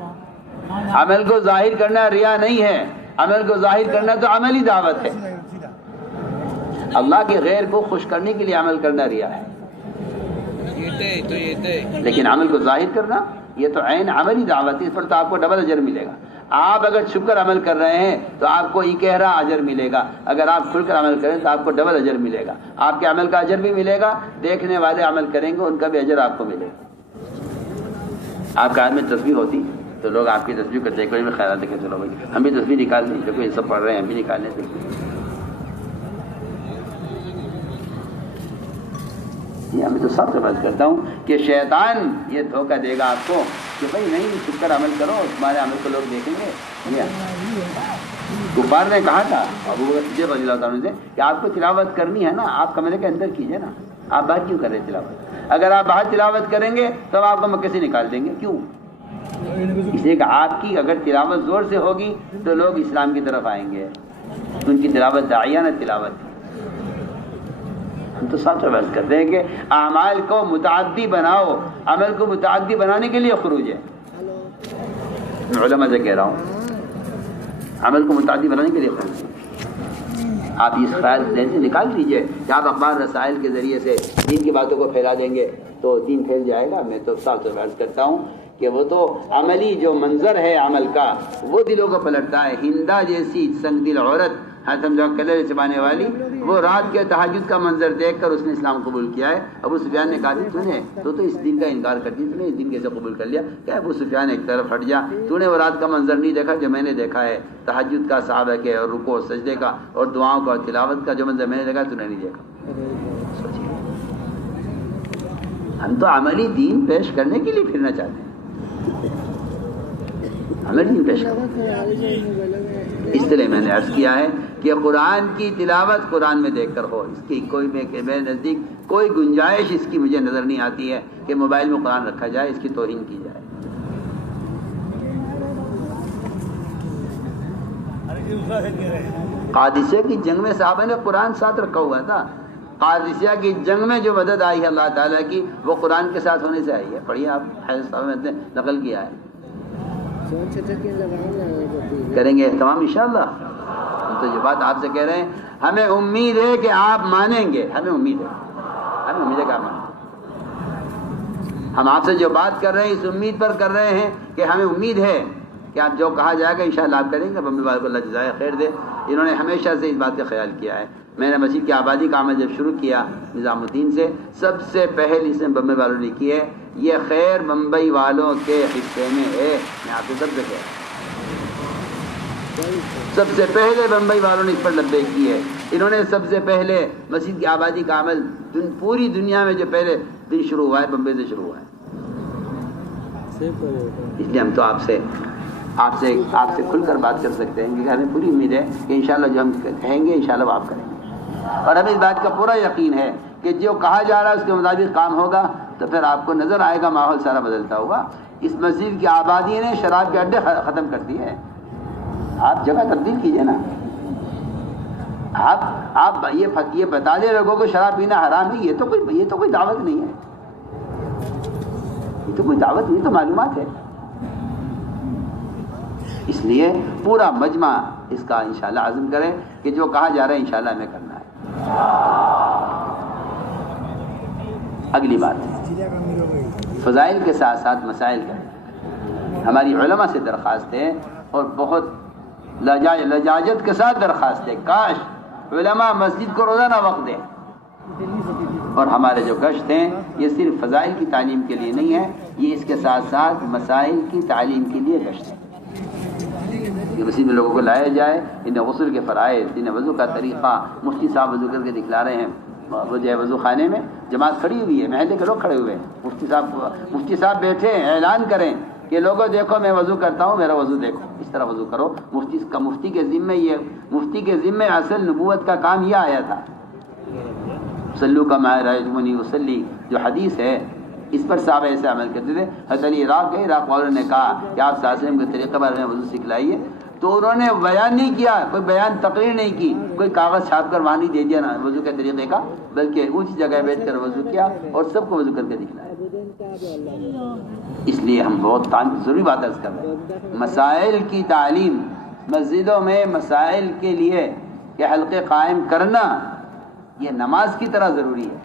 عمل کو ظاہر کرنا ریا نہیں ہے، عمل کو ظاہر کرنا تو عملی دعوت ہے. اللہ کے غیر کو خوش کرنے کے لیے عمل کرنا ریا ہے، لیکن عمل کو ظاہر کرنا یہ تو عین عملی دعوت ہے. اس پر تو آپ کو ڈبل اجر ملے گا. آپ اگر چھپ کر عمل کر رہے ہیں تو آپ کو اکہرا اجر ملے گا، اگر آپ کھل کر عمل کریں تو آپ کو ڈبل اجر ملے گا. آپ کے عمل کا اجر بھی ملے گا، دیکھنے والے عمل کریں گے ان کا بھی اجر آپ کو ملے گا. آپ کا ہاتھ میں تصویر ہوتی تو لوگ آپ کی تصویر کو دیکھ کر خیال رکھیں چلو بھائی ہم بھی تصویر نکال لیں، جو کوئی سب پڑھ رہے ہیں ہم بھی نکال لیں. یہ میں تو سب سے بات کرتا ہوں کہ شیطان یہ دھوکہ دے گا آپ کو کہ بھائی نہیں چھپ کر عمل کرو، تمہارے عمل کو لوگ دیکھیں گے۔ کفار نے کہا تھا ابو بکر صدیق رضی اللہ عنہ سے کہ آپ کو تلاوت کرنی ہے نا، آپ کمرے کے اندر کیجئے نا، آپ باہر کیوں کر رہے تلاوت؟ اگر آپ باہر تلاوت کریں گے تو آپ کو مکے سے نکال دیں گے۔ کیوں؟ اس لیے کہ آپ کی اگر تلاوت زور سے ہوگی تو لوگ اسلام کی طرف آئیں گے، ان کی تلاوت داعیانہ تلاوت ہے۔ ہم تو ساتھ بحث کرتے ہیں کہ اعمال کو متعدی بناؤ، عمل کو متعدی بنانے کے لیے خروج ہے۔ میں علماء سے کہہ رہا ہوں عمل کو متعدی بنانے کے لیے خروج ہے۔ آپ اس خیال ذہن سے نکال دیجئے کہ آپ اخبار رسائل کے ذریعے سے دین کی باتوں کو پھیلا دیں گے تو دین پھیل جائے گا۔ میں تو ساتھ بحث کرتا ہوں کہ وہ تو عملی جو منظر ہے عمل کا وہ دلوں کو پلٹتا ہے۔ ہندا جیسی سنگ دل عورت حتم جو کلر چبانے والی، وہ رات کے تہجد کا منظر دیکھ کر اس نے اسلام قبول کیا ہے۔ ابو سفیان نے کہا تو اس دین کا انکار کرتی، تو نے اس دین کیسے قبول کر لیا؟ کہ ابو سفیان ایک طرف ہٹ جا، تو نے وہ رات کا منظر نہیں دیکھا جو میں نے دیکھا ہے، تہجد کا، صحابہ کے اور رکوع سجدے کا اور دعاؤں کا اور تلاوت کا جو منظر میں نے دیکھا تو نے نہیں دیکھا۔ ہم تو عملی دین پیش کرنے کے لیے پھرنا چاہتے ہیں، عملی دین پیش کرنا۔ اس لیے میں نے عرض کیا ہے کہ قرآن کی تلاوت قرآن میں دیکھ کر ہو، اس کی کوئی میرے نزدیک کوئی گنجائش اس کی مجھے نظر نہیں آتی ہے کہ موبائل میں قرآن رکھا جائے، اس کی توہین کی جائے۔ قادسیہ کی جنگ میں صحابہ نے قرآن ساتھ رکھا ہوا تھا۔ قادسیہ کی جنگ میں جو مدد آئی ہے اللہ تعالیٰ کی وہ قرآن کے ساتھ ہونے سے آئی ہے۔ پڑھیے آپ، حضرت صاحب نے نقل کیا ہے، کریں گے اہتمام انشاءاللہ۔ تو یہ بات آپ سے کہہ رہے ہیں، ہمیں امید ہے کہ آپ مانیں گے، ہمیں امید ہے کہ آپ مانیں گے۔ ہم آپ سے جو بات کر رہے ہیں اس امید پر کر رہے ہیں کہ ہمیں امید ہے کہ آپ جو کہا جائے گا انشاءاللہ آپ کریں گے۔ بمبئی والوں کو اللہ جزائے خیر دے، انہوں نے ہمیشہ سے اس بات کا خیال کیا ہے۔ میں نے مسجد کی آبادی کا عمل جب شروع کیا نظام الدین سے، سب سے پہل اس نے بمبئی والوں نے کی ہے، یہ خیر بمبئی والوں کے حصے میں ہے۔ میں آپ کو سب سے کہہ رہا ہوں، سب سے پہلے بمبئی والوں نے اس پر لبیک کی ہے۔ انہوں نے سب سے پہلے مسجد کی آبادی کا عمل پوری دنیا میں جو پہلے دن شروع ہوا ہے بمبئی سے شروع ہوا ہے۔ اس لیے ہم تو آپ سے کھل کر بات کر سکتے ہیں کیونکہ ہمیں پوری امید ہے کہ انشاءاللہ جو ہم کہیں گے انشاءاللہ وہ آپ کریں گے، اور ہمیں اس بات کا پورا یقین ہے کہ جو کہا جا رہا ہے اس کے مطابق کام ہوگا تو پھر آپ کو نظر آئے گا ماحول سارا بدلتا ہوگا۔ اس مسجد کی آبادی نے شراب کے اڈے ختم کر دیے ہیں، آپ جگہ تبدیل کیجئے نا۔ آپ یہ بتا دیں لوگوں کو شراب پینا حرام ہے، یہ تو کوئی دعوت نہیں ہے، یہ تو کوئی دعوت نہیں، تو معلومات ہے۔ اس لیے پورا مجمع اس کا انشاءاللہ عزم کرے کہ جو کہا جا رہا ہے انشاءاللہ ہمیں کرنا ہے۔ اگلی بات، فضائل کے ساتھ ساتھ مسائل کا ہماری علماء سے درخواست ہے، اور بہت لجاجت کے ساتھ درخواست ہے، کاش علماء مسجد کو روزانہ وقت دیں۔ اور ہمارے جو گشت ہیں یہ صرف فضائل کی تعلیم کے لیے نہیں ہے، یہ اس کے ساتھ ساتھ مسائل کی تعلیم کے لیے گشت ہے۔ یہ مسجد میں لوگوں کو لایا جائے، انہیں غسل کے فرائض، انہیں وضو کا طریقہ، مفتی صاحب وضو کر کے دکھلا رہے ہیں، وہ جو ہے وضو خانے میں جماعت کھڑی ہوئی ہے، محلے کے لوگ کھڑے ہوئے ہیں، مفتی صاحب بیٹھے ہیں، اعلان کریں کہ لوگوں دیکھو میں وضو کرتا ہوں، میرا وضو دیکھو، اس طرح وضو کرو۔ مفتی کے ذمے اصل نبوت کا کام یہ آیا تھا، صلو کما رأیتمونی اصلی، جو حدیث ہے اس پر صحابہ ایسے عمل کرتے تھے۔ حضرت علی عراق گئے، عراق والوں نے کہا کہ آپ صلی اللہ علیہ وسلم کے طریقے پر ہمیں وضو سکھلائیے، تو انہوں نے بیان نہیں کیا، کوئی بیان تقریر نہیں کی، کوئی کاغذ چھاپ کر وہاں نہیں دے دیا نا وضو کے طریقے کا، بلکہ اونچی جگہ بیٹھ کر وضو کیا اور سب کو وضو کر کے دکھلایا۔ اس لیے ہم بہت ضروری بات عرض کر رہے ہیں، مسائل کی تعلیم، مسجدوں میں مسائل کے لیے کہ حلقے قائم کرنا یہ نماز کی طرح ضروری ہے۔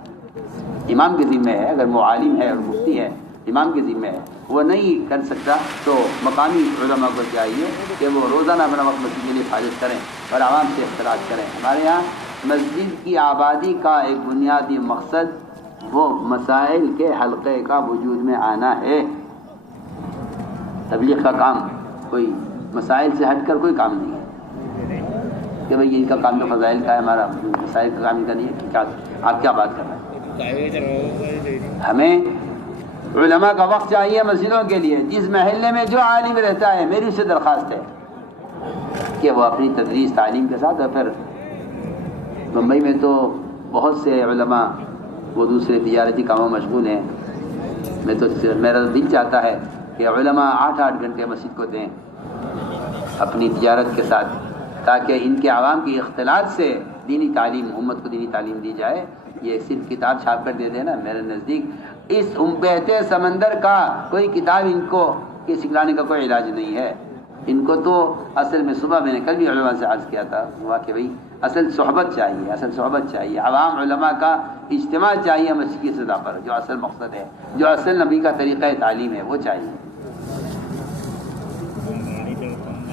امام کے ذمہ ہے، اگر وہ عالم ہے اور مفتی ہے امام کے ذمہ ہے، وہ نہیں کر سکتا تو مقامی علماء کو چاہیے کہ وہ روزانہ اپنا وقت مسجد کے لیے فارغ کریں اور عوام سے اختلاط کریں۔ ہمارے یہاں مسجد کی آبادی کا ایک بنیادی مقصد وہ مسائل کے حلقے کا وجود میں آنا ہے۔ تبلیغ کا کام کوئی مسائل سے ہٹ کر کوئی کام نہیں ہے، کہ بھئی ان کا کام تو فضائل کا ہے، ہمارا مسائل کا کام کا نہیں ہے، کیا آپ کیا بات کر رہے ہیں؟ ہمیں علماء کا وقت چاہیے مسجدوں کے لیے. جس محلے میں جو عالم رہتا ہے میری اس سے درخواست ہے کہ وہ اپنی تدریس تعلیم کے ساتھ. اور پھر ممبئی میں تو بہت سے علماء وہ دوسرے تجارتی کاموں میں مشغول ہیں. میرا دل چاہتا ہے کہ علماء 8 گھنٹے مسجد کو دیں اپنی تجارت کے ساتھ، تاکہ ان کے عوام کی اختلاط سے دینی تعلیم، امت کو دینی تعلیم دی جائے. یہ صرف کتاب چھاپ کر دے دینا میرے نزدیک اس بہتے سمندر کا کوئی کتاب ان کو یہ سکھلانے کا کوئی علاج نہیں ہے. ان کو تو اصل میں صبح میں نے کل بھی علماء سے عرض کیا تھا کہ بھائی اصل صحبت چاہیے، اصل صحبت چاہیے، عوام علماء کا اجتماع چاہیے مسجد کی سطح پر، جو اصل مقصد ہے، جو اصل نبی کا طریقہ تعلیم ہے وہ چاہیے.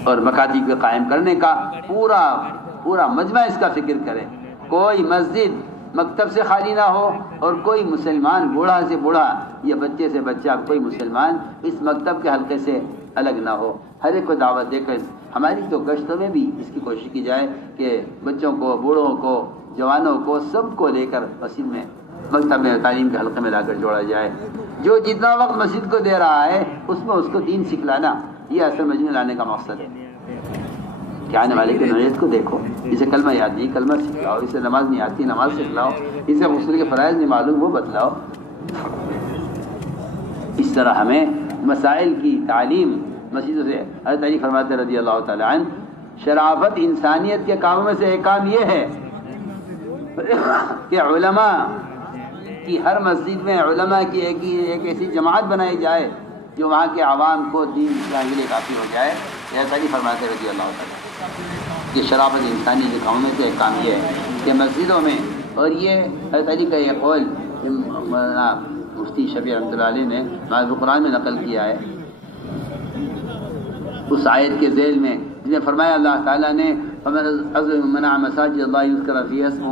اور مکاتب کو قائم کرنے کا پورا مجمع اس کا فکر کرے. کوئی مسجد مکتب سے خالی نہ ہو اور کوئی مسلمان بوڑھا سے بوڑھا یا بچے سے بچہ کوئی مسلمان اس مکتب کے حلقے سے الگ نہ ہو. ہر ایک کو دعوت دے کر ہماری تو گشتوں میں بھی اس کی کوشش کی جائے کہ بچوں کو، بوڑھوں کو، جوانوں کو، سب کو لے کر مسجد میں، مکتب میں، تعلیم کے حلقے میں لا کر جوڑا جائے. جو جتنا وقت مسجد کو دے رہا ہے اس میں اس کو دین سکھلانا، یہ اصل مجمع لانے کا مقصد ہے. کہ آنے والے کی نوعیت کو دیکھو، اسے کلمہ یاد نہیں، کلمہ سکھلاؤ، اسے نماز نہیں آتی، نماز سکھلاؤ، اسے غسل کے فرائض نہیں معلوم، وہ بتلاؤ. اس طرح ہمیں مسائل کی تعلیم مسجدوں سے. حضرت علی فرماتے رضی اللہ تعالی عنہ، شرافت انسانیت کے کاموں میں سے ایک کام یہ ہے کہ علماء کی ہر مسجد میں علماء کی ایک ایسی جماعت بنائی جائے جو وہاں کے عوام کو دین کے لیے کافی ہو جائے. حضرت علی فرماتے رضی اللہ تعالی کہ شرافت انسانی کے کاموں میں سے ایک کام یہ ہے کہ مسجدوں میں، اور یہ حضرت علی کا یہ قول مفتی شفیع رحمۃ اللہ علیہ نے معاذ قرآن میں نقل کیا ہے اس آیت کے ذیل میں، جس نے فرمایا اللہ تعالیٰ نے منع مساجد اللہ یذکر فیہا اسمہ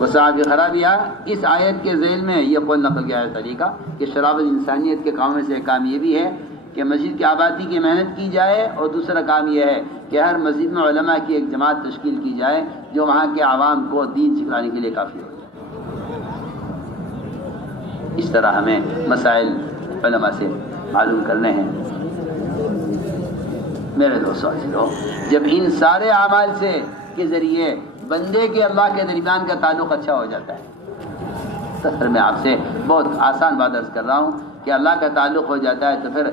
وسعی فی خرابہا، اس آیت کے ذیل میں یہ قول نقل کیا ہے طریقہ کہ شرافت انسانیت کے کاموں میں سے ایک کام یہ بھی ہے کہ مسجد کی آبادی کی محنت کی جائے، اور دوسرا کام یہ ہے کہ ہر مسجد میں علماء کی ایک جماعت تشکیل کی جائے جو وہاں کے عوام کو دین سکھلانے کے لیے کافی ہو جائے. اس طرح ہمیں مسائل علماء سے معلوم کرنے ہیں. میرے دوستو، جب ان سارے اعمال سے کے ذریعے بندے کے اللہ کے درمیان کا تعلق اچھا ہو جاتا ہے، تو پھر میں آپ سے بہت آسان بات عرض کر رہا ہوں کہ اللہ کا تعلق ہو جاتا ہے تو پھر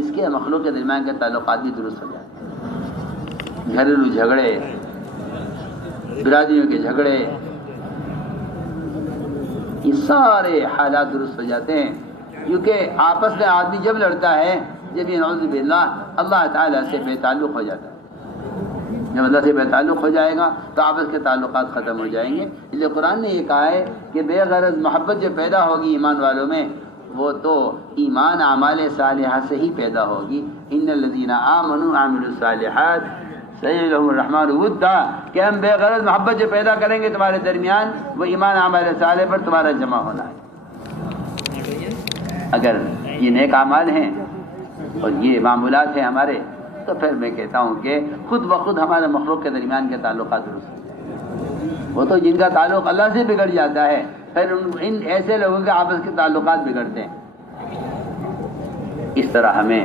اس کے مخلوق کے درمیان کے تعلقات بھی درست ہو جاتے ہیں. گھریلو جھگڑے، برادریوں کے جھگڑے، یہ سارے حالات درست ہو جاتے ہیں، کیونکہ آپس میں آدمی جب لڑتا ہے جب یہ نعوذ باللہ اللہ تعالیٰ سے بے تعلق ہو جاتا ہے. جب اللہ سے بے تعلق ہو جائے گا تو آپس کے تعلقات ختم ہو جائیں گے. اس لیے قرآن نے یہ کہا ہے کہ بے غرض محبت جو پیدا ہوگی ایمان والوں میں، وہ تو ایمان اعمال صالحہ سے ہی پیدا ہوگی. ان الذین آمنوا وعملوا الصالحات سیجعل لهم الرحمن ودا، کہ ہم بے غرض محبت جو پیدا کریں گے تمہارے درمیان، وہ ایمان اعمال صالح پر تمہارا جمع ہونا ہے. اگر یہ نیک اعمال ہیں اور یہ معمولات ہیں ہمارے، تو پھر میں کہتا ہوں کہ خود بخود ہمارے مخلوق کے درمیان کے تعلقات درست ہو جائیں. وہ تو جن کا تعلق اللہ سے بگڑ جاتا ہے، پھر ان ایسے لوگوں کے آپس کے تعلقات بگڑتے ہیں. اس طرح ہمیں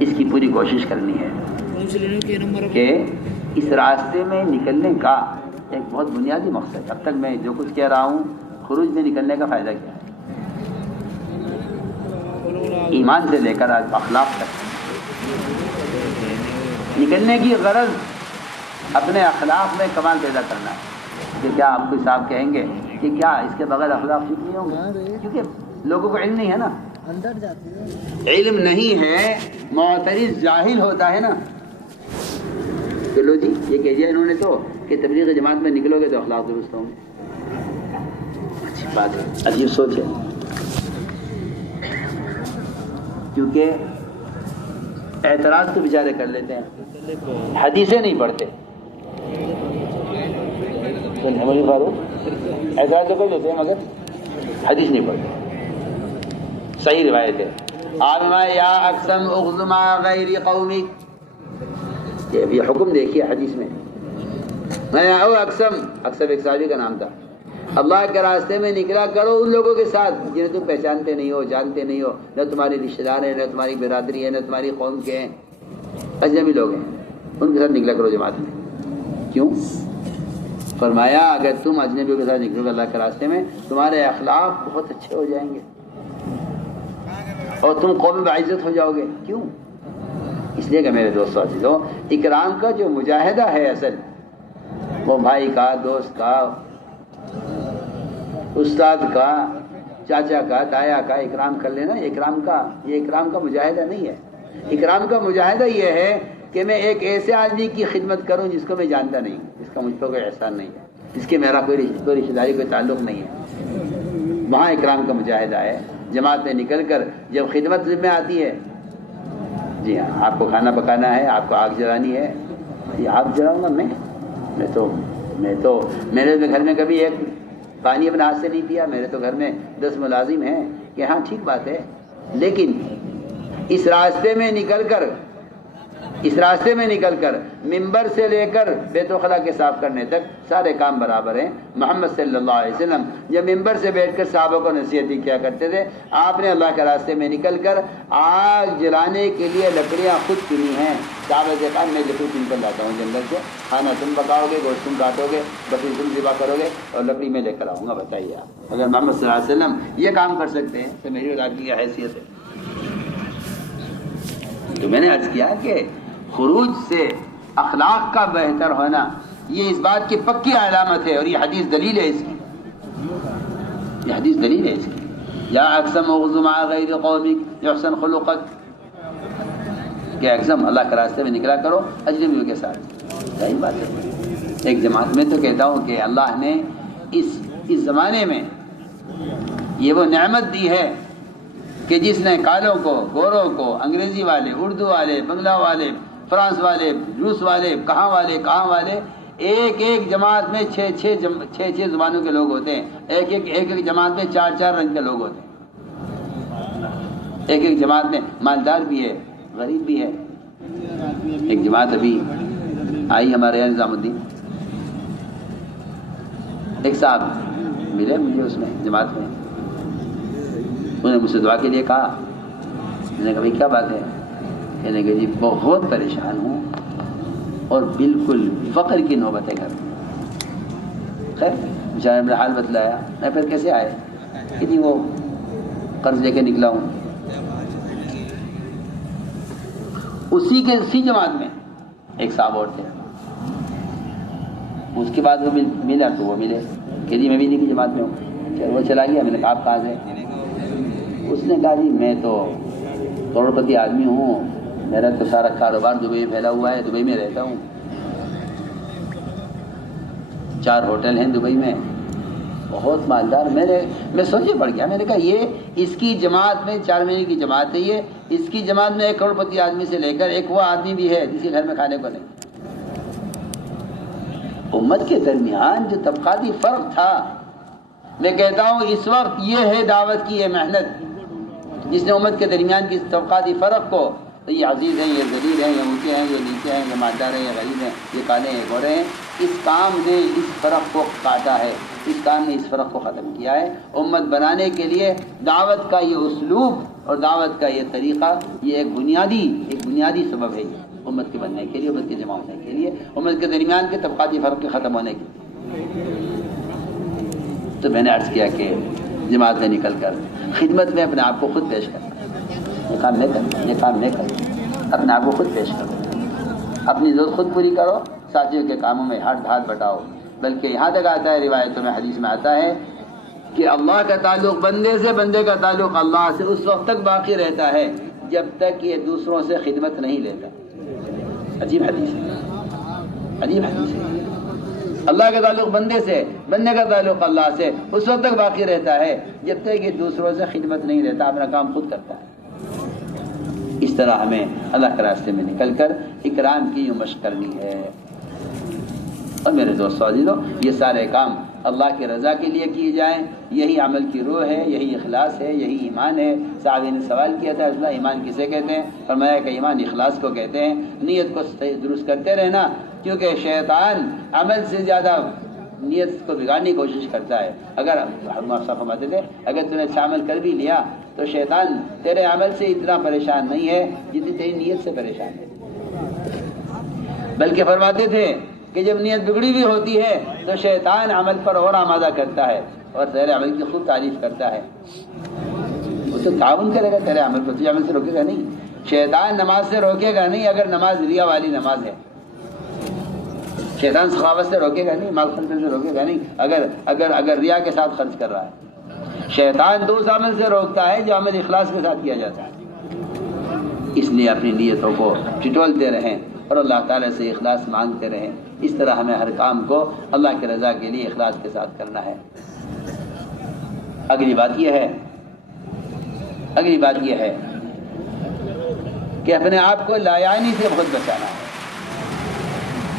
اس کی پوری کوشش کرنی ہے کہ اس راستے میں نکلنے کا ایک بہت بنیادی مقصد. اب تک میں جو کچھ کہہ رہا ہوں، خروج میں نکلنے کا فائدہ کیا ہے؟ ایمان سے لے کر آج اخلاق تک نکلنے کی غرض اپنے اخلاق میں کمال پیدا کرنا ہے. کہ کیا آپ کوئی صاحب کہیں گے کہ کیا اس کے بغیر اخلاق ٹھیک نہیں ہوں گے؟ کیونکہ لوگوں کو علم نہیں ہے نا، علم نہیں ہے، معترض جاہل ہوتا ہے نا. چلو جی یہ کہہ دیا انہوں نے تو کہ تبلیغ جماعت میں نکلو گے تو اخلاق درست ہوں گے. اچھی بات ہے، عجیب سوچ ہے، کیونکہ اعتراض تو بیچارے کر لیتے ہیں، حدیثیں نہیں پڑھتے. اعتراض تو کر لیتے ہیں مگر حدیث نہیں پڑھتے. صحیح روایت ہے، یا اقسم اغزما غیر قومی، یہ حکم دیکھیے حدیث میں. او اقسم ایک صحابی کا نام تھا. اللہ کے راستے میں نکلا کرو ان لوگوں کے ساتھ جنہیں تم پہچانتے نہیں ہو، جانتے نہیں ہو، نہ تمہارے رشتے دار ہیں، نہ تمہاری برادری ہے، نہ تمہاری قوم کے ہیں، اجنبی لوگ ہیں. ان کے ساتھ نکلا کرو جماعت میں. کیوں؟ فرمایا اگر تم اجنبیوں کے ساتھ نکلو گے اللہ کے راستے میں تمہارے اخلاق بہت اچھے ہو جائیں گے اور تم قوم بعزت ہو جاؤ گے. کیوں؟ اس لیے کہ میرے دوستو عزیزو، اکرام کا جو مجاہدہ ہے اصل وہ بھائی کا، دوست کا، استاد کا، چاچا کا، تایا کا اکرام کر لینا. یہ اکرام کا مجاہدہ نہیں ہے. اکرام کا مجاہدہ یہ ہے کہ میں ایک ایسے آدمی کی خدمت کروں جس کو میں جانتا نہیں، جس کا مجھ پر کوئی احسان نہیں ہے، جس کے میرا کوئی رشتہ داری کوئی تعلق نہیں ہے. وہاں اکرام کا مجاہدہ ہے. جماعت میں نکل کر جب خدمت ذمہ آتی ہے، جی ہاں آپ کو کھانا پکانا ہے، آپ کو آگ جلانی ہے، یہ آگ جلاؤں گا میں تو میرے گھر میں کبھی ایک پانی اپنے ہاتھ سے نہیں پیا، میرے تو گھر میں 10 ملازم ہیں. کہ ہاں ٹھیک بات ہے، لیکن اس راستے میں نکل کر منبر سے لے کر بیت الخلا کے صاف کرنے تک سارے کام برابر ہیں. محمد صلی اللہ علیہ وسلم جب منبر سے بیٹھ کر صحابہ کو نصیحت کیا کرتے تھے، آپ نے اللہ کے راستے میں نکل کر آگ جلانے کے لیے لکڑیاں خود چنی ہیں. صحابہ سے کہا میں لکڑی چن کر لاتا ہوں جنگل سے، کھانا تم پکاؤ گے، گوشت تم کاٹو گے، بکری تم ذبح کرو گے اور لکڑی میں لے کر آؤں گا. بتائیے آپ اگر محمد صلی اللہ علیہ وسلم یہ کام کر سکتے ہیں تو میری اور آپ کی کیا حیثیت ہے. تو میں نے عرض کیا کہ خروج سے اخلاق کا بہتر ہونا یہ اس بات کی پکی علامت ہے، اور یہ حدیث دلیل ہے اس کی. یا اقسم اغزو مع غیر قومک یحسن خلقک، کہ اقسم اللہ کے راستے میں نکلا کرو اجنبیوں کے ساتھ. صحیح بات ہے. ایک جماعت میں تو کہتا ہوں کہ اللہ نے اس زمانے میں یہ وہ نعمت دی ہے کہ جس نے کالوں کو، گوروں کو، انگریزی والے، اردو والے، بنگلہ والے، فرانس والے، روس والے، کہاں والے ایک جماعت میں 6 زبانوں کے لوگ ہوتے ہیں. ایک جماعت میں 4 رنگ کے لوگ ہوتے ہیں. ایک جماعت میں مالدار بھی ہے، غریب بھی ہے. ایک جماعت ابھی آئی ہمارے یہاں نظام الدین، ایک صاحب ملے مجھے اس میں جماعت میں، انہوں نے مجھ سے دعا کے لیے کہا. میں نے کہا بھائی کیا بات ہے؟ کہنے کہ جی بہت پریشان ہوں اور بالکل فقر کی نوبت ہے گھر میں. خیر بیچارے نے حال بتلایا. میں پھر کیسے آئے کہ جی وہ قرض لے کے نکلا ہوں. اسی جماعت میں ایک صاحب اور تھے. اس کے بعد وہ ملا تو وہ ملے کہ جی میں بھی نہیں کی جماعت میں ہوں. وہ چلا گیا. میں نے کہا آپ کہاں سے؟ اس نے کہا جی میں تو کروڑپتی آدمی ہوں، میرا تو سارا کاروبار دبئی میں پھیلا ہوا ہے، دبئی میں رہتا ہوں، 4 ہوٹل ہیں دبئی میں، بہت مالدار. میں سوچے پڑ گیا. میں نے کہا یہ اس کی جماعت میں 4 مہینے کی جماعت ہے، یہ اس کی جماعت میں 1 کروڑپتی آدمی سے لے کر ایک وہ آدمی بھی ہے جس کے گھر میں کھانے کو نہیں. امت کے درمیان جو طبقاتی فرق تھا، میں کہتا ہوں اس وقت یہ ہے دعوت کی یہ محنت جس نے امت کے درمیان کی طبقاتی فرق کو، یہ عزیز ہیں، یہ ذلیل ہیں، یہ اونچے ہیں، یہ نیچے ہیں، یہ مالدار ہیں، یہ غریب ہیں، یہ کالے ہیں، گورے ہیں، اس کام نے اس فرق کو کاٹا ہے، اس کام نے اس فرق کو ختم کیا ہے. امت بنانے کے لیے دعوت کا یہ اسلوب اور دعوت کا یہ طریقہ یہ ایک بنیادی سبب ہے امت کے بننے کے لیے، امت کے جمع ہونے کے لیے، امت کے درمیان کے طبقاتی فرق کے ختم ہونے کے لیے. تو میں نے عرض کیا کہ جماعت میں نکل کر خدمت میں اپنے آپ کو خود پیش کرنا. یہ کام نہیں کرنا، اپنے آپ کو خود پیش کرو، اپنی ضرورت خود پوری کرو، ساتھیوں کے کاموں میں ہاتھ بٹاؤ. بلکہ یہاں تک آتا ہے روایتوں میں، حدیث میں آتا ہے کہ اللہ کا تعلق بندے سے، بندے کا تعلق اللہ سے اس وقت تک باقی رہتا ہے جب تک یہ دوسروں سے خدمت نہیں لیتا. عجیب حدیث ہے. اللہ کا تعلق بندے سے، بندے کا تعلق اللہ سے اس وقت تک باقی رہتا ہے جب تک یہ دوسروں سے خدمت نہیں لیتا، اپنا کام خود کرتا ہے. اس طرح ہمیں اللہ کے راستے میں نکل کر اکرام کی مشق کرنی ہے. اور میرے دوستو عزیزو، یہ سارے کام اللہ کی رضا کے لیے کیے جائیں، یہی عمل کی روح ہے، یہی اخلاص ہے، یہی ایمان ہے۔ صحابی نے سوال کیا تھا رسول اللہ ایمان کسے کہتے ہیں؟ فرمایا کہ ایمان اخلاص کو کہتے ہیں، نیت کو درست کرتے رہنا، کیونکہ شیطان عمل سے زیادہ نیت کو بگاڑنے کی کوشش کرتا ہے۔ اگر ہم فرماتے تھے اگر تم نے اچھا عمل کر بھی لیا تو شیطان تیرے عمل سے اتنا پریشان نہیں ہے جتنی تیری نیت سے پریشان ہے، بلکہ فرماتے تھے کہ جب نیت بگڑی ہوئی ہوتی ہے تو شیطان عمل پر اور آمادہ کرتا ہے اور تیرے عمل کی خوب تعریف کرتا ہے۔ وہ تو تعاون کرے گا تیرے عمل کو، تجھے عمل سے روکے گا نہیں۔ شیطان نماز سے روکے گا نہیں اگر نماز ریا والی نماز ہے، شیطان سخاوت سے روکے گا نہیں، مال خرچ سے روکے گا نہیں اگر ریا کے ساتھ خرچ کر رہا ہے۔ شیطان تو اس عمل سے روکتا ہے جو عمل اخلاص کے ساتھ کیا جاتا ہے۔ اس لیے اپنی نیتوں کو ٹٹولتے رہیں اور اللہ تعالیٰ سے اخلاص مانگتے رہیں۔ اس طرح ہمیں ہر کام کو اللہ کی رضا کے لیے اخلاص کے ساتھ کرنا ہے۔ اگلی بات یہ ہے کہ اپنے آپ کو لایعنی سے خود بچانا ہے۔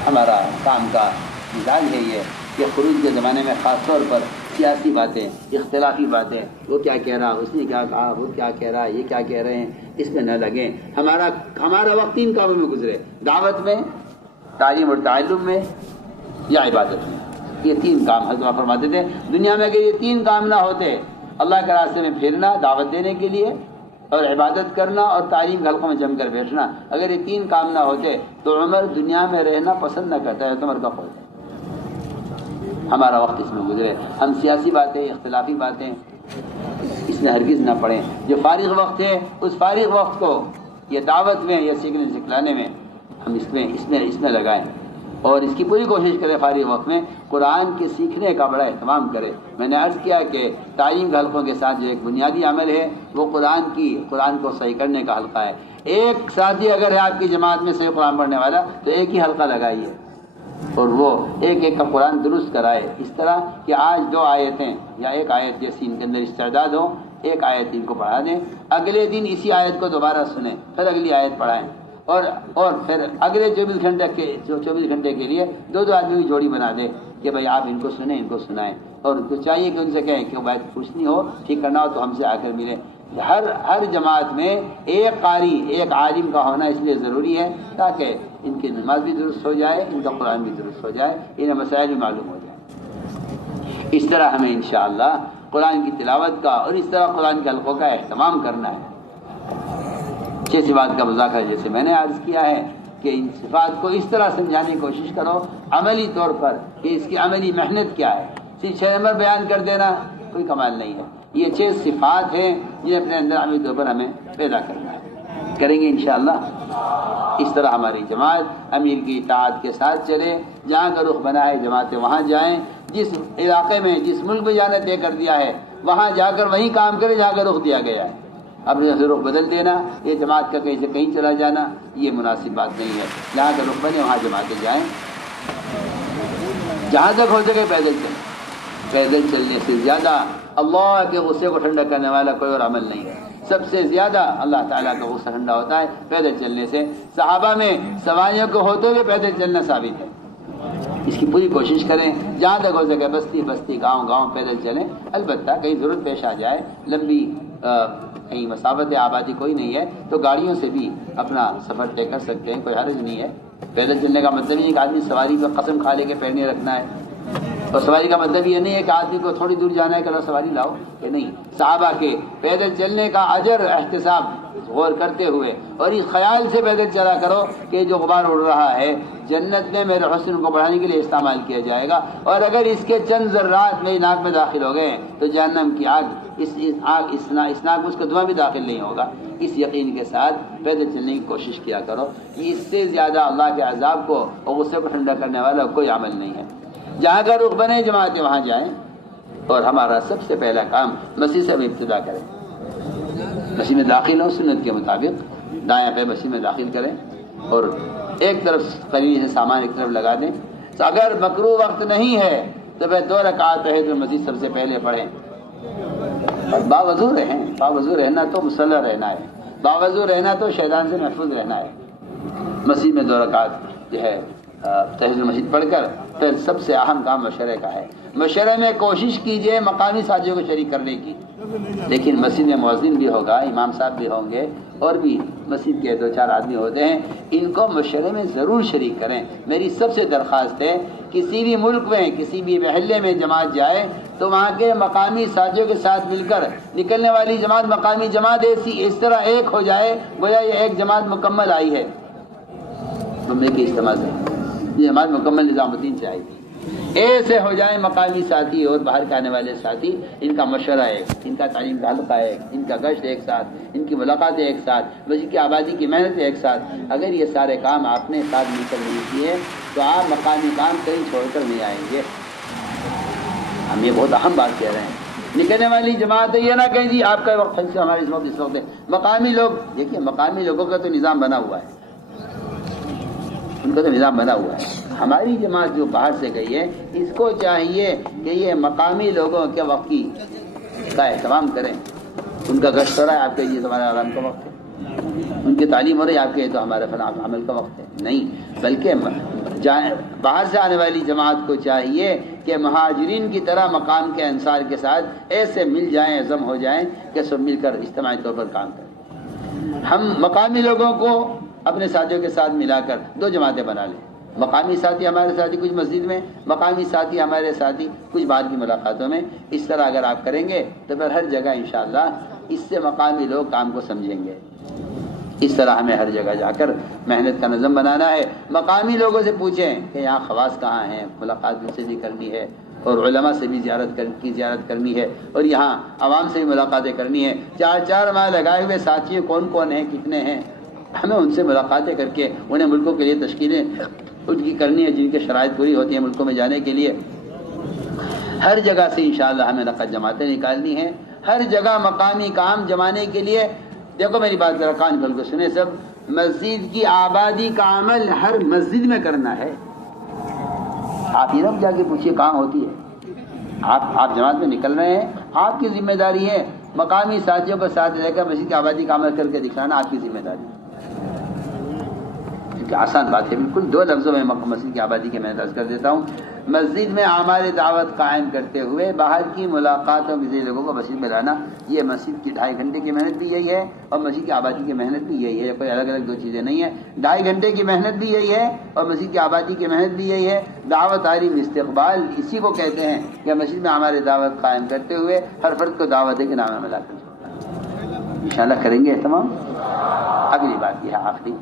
ہمارا کام کا مزاج ہے یہ کہ خروج کے زمانے میں خاص طور پر سیاسی باتیں، اختلافی باتیں، وہ کیا کہہ رہا، اس نے کیا کہا، وہ کیا کہہ رہا، یہ کیا کہہ رہے ہیں، اس میں نہ لگیں۔ ہمارا وقت تین کاموں میں گزرے، دعوت میں، تعلیم اور تعلم میں یا عبادت میں۔ یہ تین کام حضرت فرماتے تھے دنیا میں اگر یہ تین کام نہ ہوتے، اللہ کے راستے میں پھرنا دعوت دینے کے لیے اور عبادت کرنا اور تعلیم حلقوں میں جم کر بیٹھنا، اگر یہ تین کام نہ ہوتے تو عمر دنیا میں رہنا پسند نہ کرتا ہے، عمر کا قول ہے۔ ہمارا وقت اس میں گزرے، ہم سیاسی باتیں، اختلافی باتیں اس میں ہرگز نہ پڑیں۔ جو فارغ وقت ہے اس فارغ وقت کو یہ دعوت میں یا سیکھنے سکھلانے میں ہم اس میں لگائیں اور اس کی پوری کوشش کریں فارغ وقت میں قرآن کے سیکھنے کا بڑا اہتمام کریں۔ میں نے عرض کیا کہ تعلیم کے حلقوں کے ساتھ جو ایک بنیادی عمل ہے وہ قرآن کو صحیح کرنے کا حلقہ ہے۔ ایک ساتھی اگر ہے آپ کی جماعت میں صحیح قرآن پڑھنے والا تو ایک ہی حلقہ لگائیے اور وہ ایک کا قرآن درست کرائے، اس طرح کہ آج 2 آیتیں یا ایک آیت جیسی ان کے اندر استعداد ہو، ایک آیت ان کو پڑھا دیں، اگلے دن اسی آیت کو دوبارہ سنیں، پھر اگلی آیت پڑھائیں اور پھر اگلے 24 گھنٹے کے لیے 2 آدمی کی جوڑی بنا دے کہ بھائی آپ ان کو سنیں، ان کو سنائیں، اور ان کو چاہیے کہ ان سے کہیں کہ وہ بات پوچھنی ہو، ٹھیک کرنا ہو تو ہم سے آ کر ملے۔ ہر جماعت میں ایک قاری، ایک عالم کا ہونا اس لیے ضروری ہے تاکہ ان کی نماز بھی درست ہو جائے، ان کا قرآن بھی درست ہو جائے، انہیں مسائل بھی معلوم ہو جائے۔ اس طرح ہمیں انشاءاللہ قرآن کی تلاوت کا اور اس طرح قرآن کے حلقوں کا اہتمام کرنا ہے۔ 6 صفات کا مذاکرہ جیسے میں نے عرض کیا ہے کہ ان صفات کو اس طرح سمجھانے کی کوشش کرو عملی طور پر کہ اس کی عملی محنت کیا ہے۔ صرف 6 نمبر بیان کر دینا کوئی کمال نہیں ہے۔ یہ 6 صفات ہیں جنہیں اپنے اندر عملی طور پر ہمیں پیدا کرنا ہے، کریں گے انشاءاللہ۔ اس طرح ہماری جماعت امیر کی اطاعت کے ساتھ چلے، جہاں کا رخ بنا ہے جماعتیں وہاں جائیں، جس علاقے میں جس ملک میں جانا طے کر دیا ہے وہاں جا کر وہیں کام کرے جہاں کا رخ دیا گیا ہے۔ اپنے رخ بدل دینا، یہ جماعت کا کہیں سے کہیں چلا جانا، یہ مناسب بات نہیں ہے۔ جہاں کا رخ بنے وہاں جماعتیں جائیں، جہاں تک ہو سکے پیدل چلیں۔ پیدل چلنے سے زیادہ اللہ کے غصے کو ٹھنڈا کرنے والا کوئی اور عمل نہیں ہے۔ سب سے زیادہ اللہ تعالیٰ کا غصہ ٹھنڈا ہوتا ہے پیدل چلنے سے۔ صحابہ میں سواریوں کو ہوتے ہوئے پیدل چلنا ثابت ہے۔ اس کی پوری کوشش کریں، جہاں تک ہو سکے بستی بستی، گاؤں گاؤں پیدل چلیں۔ البتہ کہیں ضرورت پیش آ جائے، لمبی کہیں مسافت آبادی کوئی نہیں ہے تو گاڑیوں سے بھی اپنا سفر طے کر سکتے ہیں، کوئی حرج نہیں ہے۔ پیدل چلنے کا مطلب نہیں کہ آدمی سواری پہ قسم کھا لے کے پیر نہیں رکھنا ہے، اور سواری کا مطلب یہ نہیں ہے کہ آدمی کو تھوڑی دور جانا ہے کہ سواری لاؤ، کہ نہیں۔ صحابہ کے پیدل چلنے کا اجر احتساب غور کرتے ہوئے اور اس خیال سے پیدل چلا کرو کہ جو غبار اڑ رہا ہے جنت میں میرے حسن کو بڑھانے کے لیے استعمال کیا جائے گا، اور اگر اس کے چند ذرات میری ناک میں داخل ہو گئے تو جہنم کی آگ اس ناک میں اس کا دھواں بھی داخل نہیں ہوگا۔ اس یقین کے ساتھ پیدل چلنے کی کوشش کیا کرو۔ اس سے زیادہ اللہ کے عذاب کو اور غصے کو ٹھنڈا کرنے والا کوئی عمل نہیں ہے۔ جہاں کا رخ بنے جماعتیں وہاں جائیں، اور ہمارا سب سے پہلا کام مسجد سے ہم ابتدا کریں۔ مسجد میں داخل ہوں سنت کے مطابق، دائیں پہ مسجد میں داخل کریں اور ایک طرف قریب سے سامان ایک طرف لگا دیں۔ تو اگر مکروہ وقت نہیں ہے تو پھر 2 رکعت تحیۃ المسجد سب سے پہلے پڑھیں، اور باوضو رہیں۔ باوضو رہنا تو مصلی رہنا ہے، باوضو رہنا تو شیطان سے محفوظ رہنا ہے۔ مسجد میں 2 رکعت جو ہے تحیۃ المسجد پڑھ کر پھر سب سے اہم کام مشورے کا ہے. مشورے میں کوشش کیجئے مقامی ساتھیوں کو شریک کرنے کی، لیکن مسجد میں مؤذن بھی ہوگا، امام صاحب بھی ہوں گے، اور بھی مسجد کے 2-4 آدمی ہوتے ہیں، ان کو مشورے میں ضرور شریک کریں. میری سب سے درخواست ہے کسی بھی ملک میں کسی بھی محلے میں جماعت جائے تو وہاں کے مقامی ساتھیوں کے ساتھ مل کر نکلنے والی جماعت مقامی جماعت اس طرح ایک ہو جائے گویا یہ ایک جماعت مکمل آئی ہے. ممبئی کے اجتماع سے یہ جماعت مکمل نظام الدین سے آئی تھی. ایسے ہو جائیں مقامی ساتھی اور باہر کے آنے والے ساتھی، ان کا مشورہ ایک، ان کا تعلیم کا حلقہ ایک، ان کا گشت ایک ساتھ، ان کی ملاقاتیں ایک ساتھ، مسجد کی آبادی کی محنت ایک ساتھ. اگر یہ سارے کام آپ نے ساتھ مل کر نہیں کیے تو آپ مقامی کام کہیں چھوڑ کر نہیں آئیں گے. ہم یہ بہت اہم بات کہہ رہے ہیں. نکلنے والی جماعت ہے یہ نہ کہیں جی آپ کا وقت سے ہمارے اس وقت ہے. مقامی لوگ دیکھیے، مقامی لوگوں کا تو نظام بنا ہوا ہے، ان کا تو نظام بنا ہوا ہے. ہماری جماعت جو باہر سے گئی ہے اس کو چاہیے کہ یہ مقامی لوگوں کے وقت کی کا اہتمام کریں. ان کا گشت ہو رہا ہے آپ کے یہ ہمارا آرام کا وقت ہے، ان کی تعلیم ہو رہی ہے آپ کے تو ہمارا فلاح عمل کا وقت ہے. نہیں، بلکہ باہر سے آنے والی جماعت کو چاہیے کہ مہاجرین کی طرح مقام کے انصار کے ساتھ ایسے مل جائیں، عزم ہو جائیں کہ سب مل کر اجتماعی طور پر کام کریں. ہم مقامی لوگوں کو اپنے ساتھیوں کے ساتھ ملا کر 2 جماعتیں بنا لیں. مقامی ساتھی ہمارے ساتھی کچھ مسجد میں، مقامی ساتھی ہمارے ساتھی کچھ باہر کی ملاقاتوں میں. اس طرح اگر آپ کریں گے تو پھر ہر جگہ انشاءاللہ اس سے مقامی لوگ کام کو سمجھیں گے. اس طرح ہمیں ہر جگہ جا کر محنت کا نظم بنانا ہے. مقامی لوگوں سے پوچھیں کہ یہاں خواص کہاں ہیں، ملاقات ان سے بھی کرنی ہے، اور علماء سے بھی زیارت کرنی ہے، اور یہاں عوام سے بھی ملاقاتیں کرنی ہے. 4 ماہ لگائے ہوئے ساتھی کون کون ہیں، کتنے ہیں، ہمیں ان سے ملاقاتیں کر کے انہیں ملکوں کے لیے تشکیلیں ان کی کرنی ہے جن کی شرائط پوری ہوتی ہیں ملکوں میں جانے کے لیے. ہر جگہ سے انشاءاللہ ہمیں نقد جماعتیں نکالنی ہیں، ہر جگہ مقامی کام جمانے کے لیے. دیکھو میری بات ذرا کان کھول کے سنیں سب. مسجد کی آبادی کا عمل ہر مسجد میں کرنا ہے. آپ یہ نہ جا کے پوچھیے کہاں ہوتی ہے. آپ جماعت میں نکل رہے ہیں، آپ کی ذمہ داری ہے مقامی ساتھیوں کو ساتھ لے کر مسجد کی آبادی کا عمل کر کے دکھانا آپ کی ذمہ داری ہے. آسان بات ہے بالکل. 2 لفظوں میں مسجد کی آبادی کے میں درج کر دیتا ہوں. مسجد میں اعمال دعوت قائم کرتے ہوئے باہر کی ملاقاتوں کے ذریعے لوگوں کو مسجد میں لانا، یہ مسجد کی 2.5 گھنٹے کی محنت بھی یہی ہے، اور مسجد کی آبادی کی محنت بھی یہی ہے. کوئی الگ الگ 2 چیزیں نہیں ہیں. 2.5 گھنٹے کی محنت بھی یہی ہے اور مسجد کی آبادی کی محنت بھی یہی ہے. دعوت تعلیم استقبال اسی کو کہتے ہیں کہ مسجد میں اعمال دعوت قائم کرتے ہوئے ہر فرد کو دعوت کے نام میں ملا کر انشاءاللہ کریں گے تمام. اگلی بات یہ ہے آخری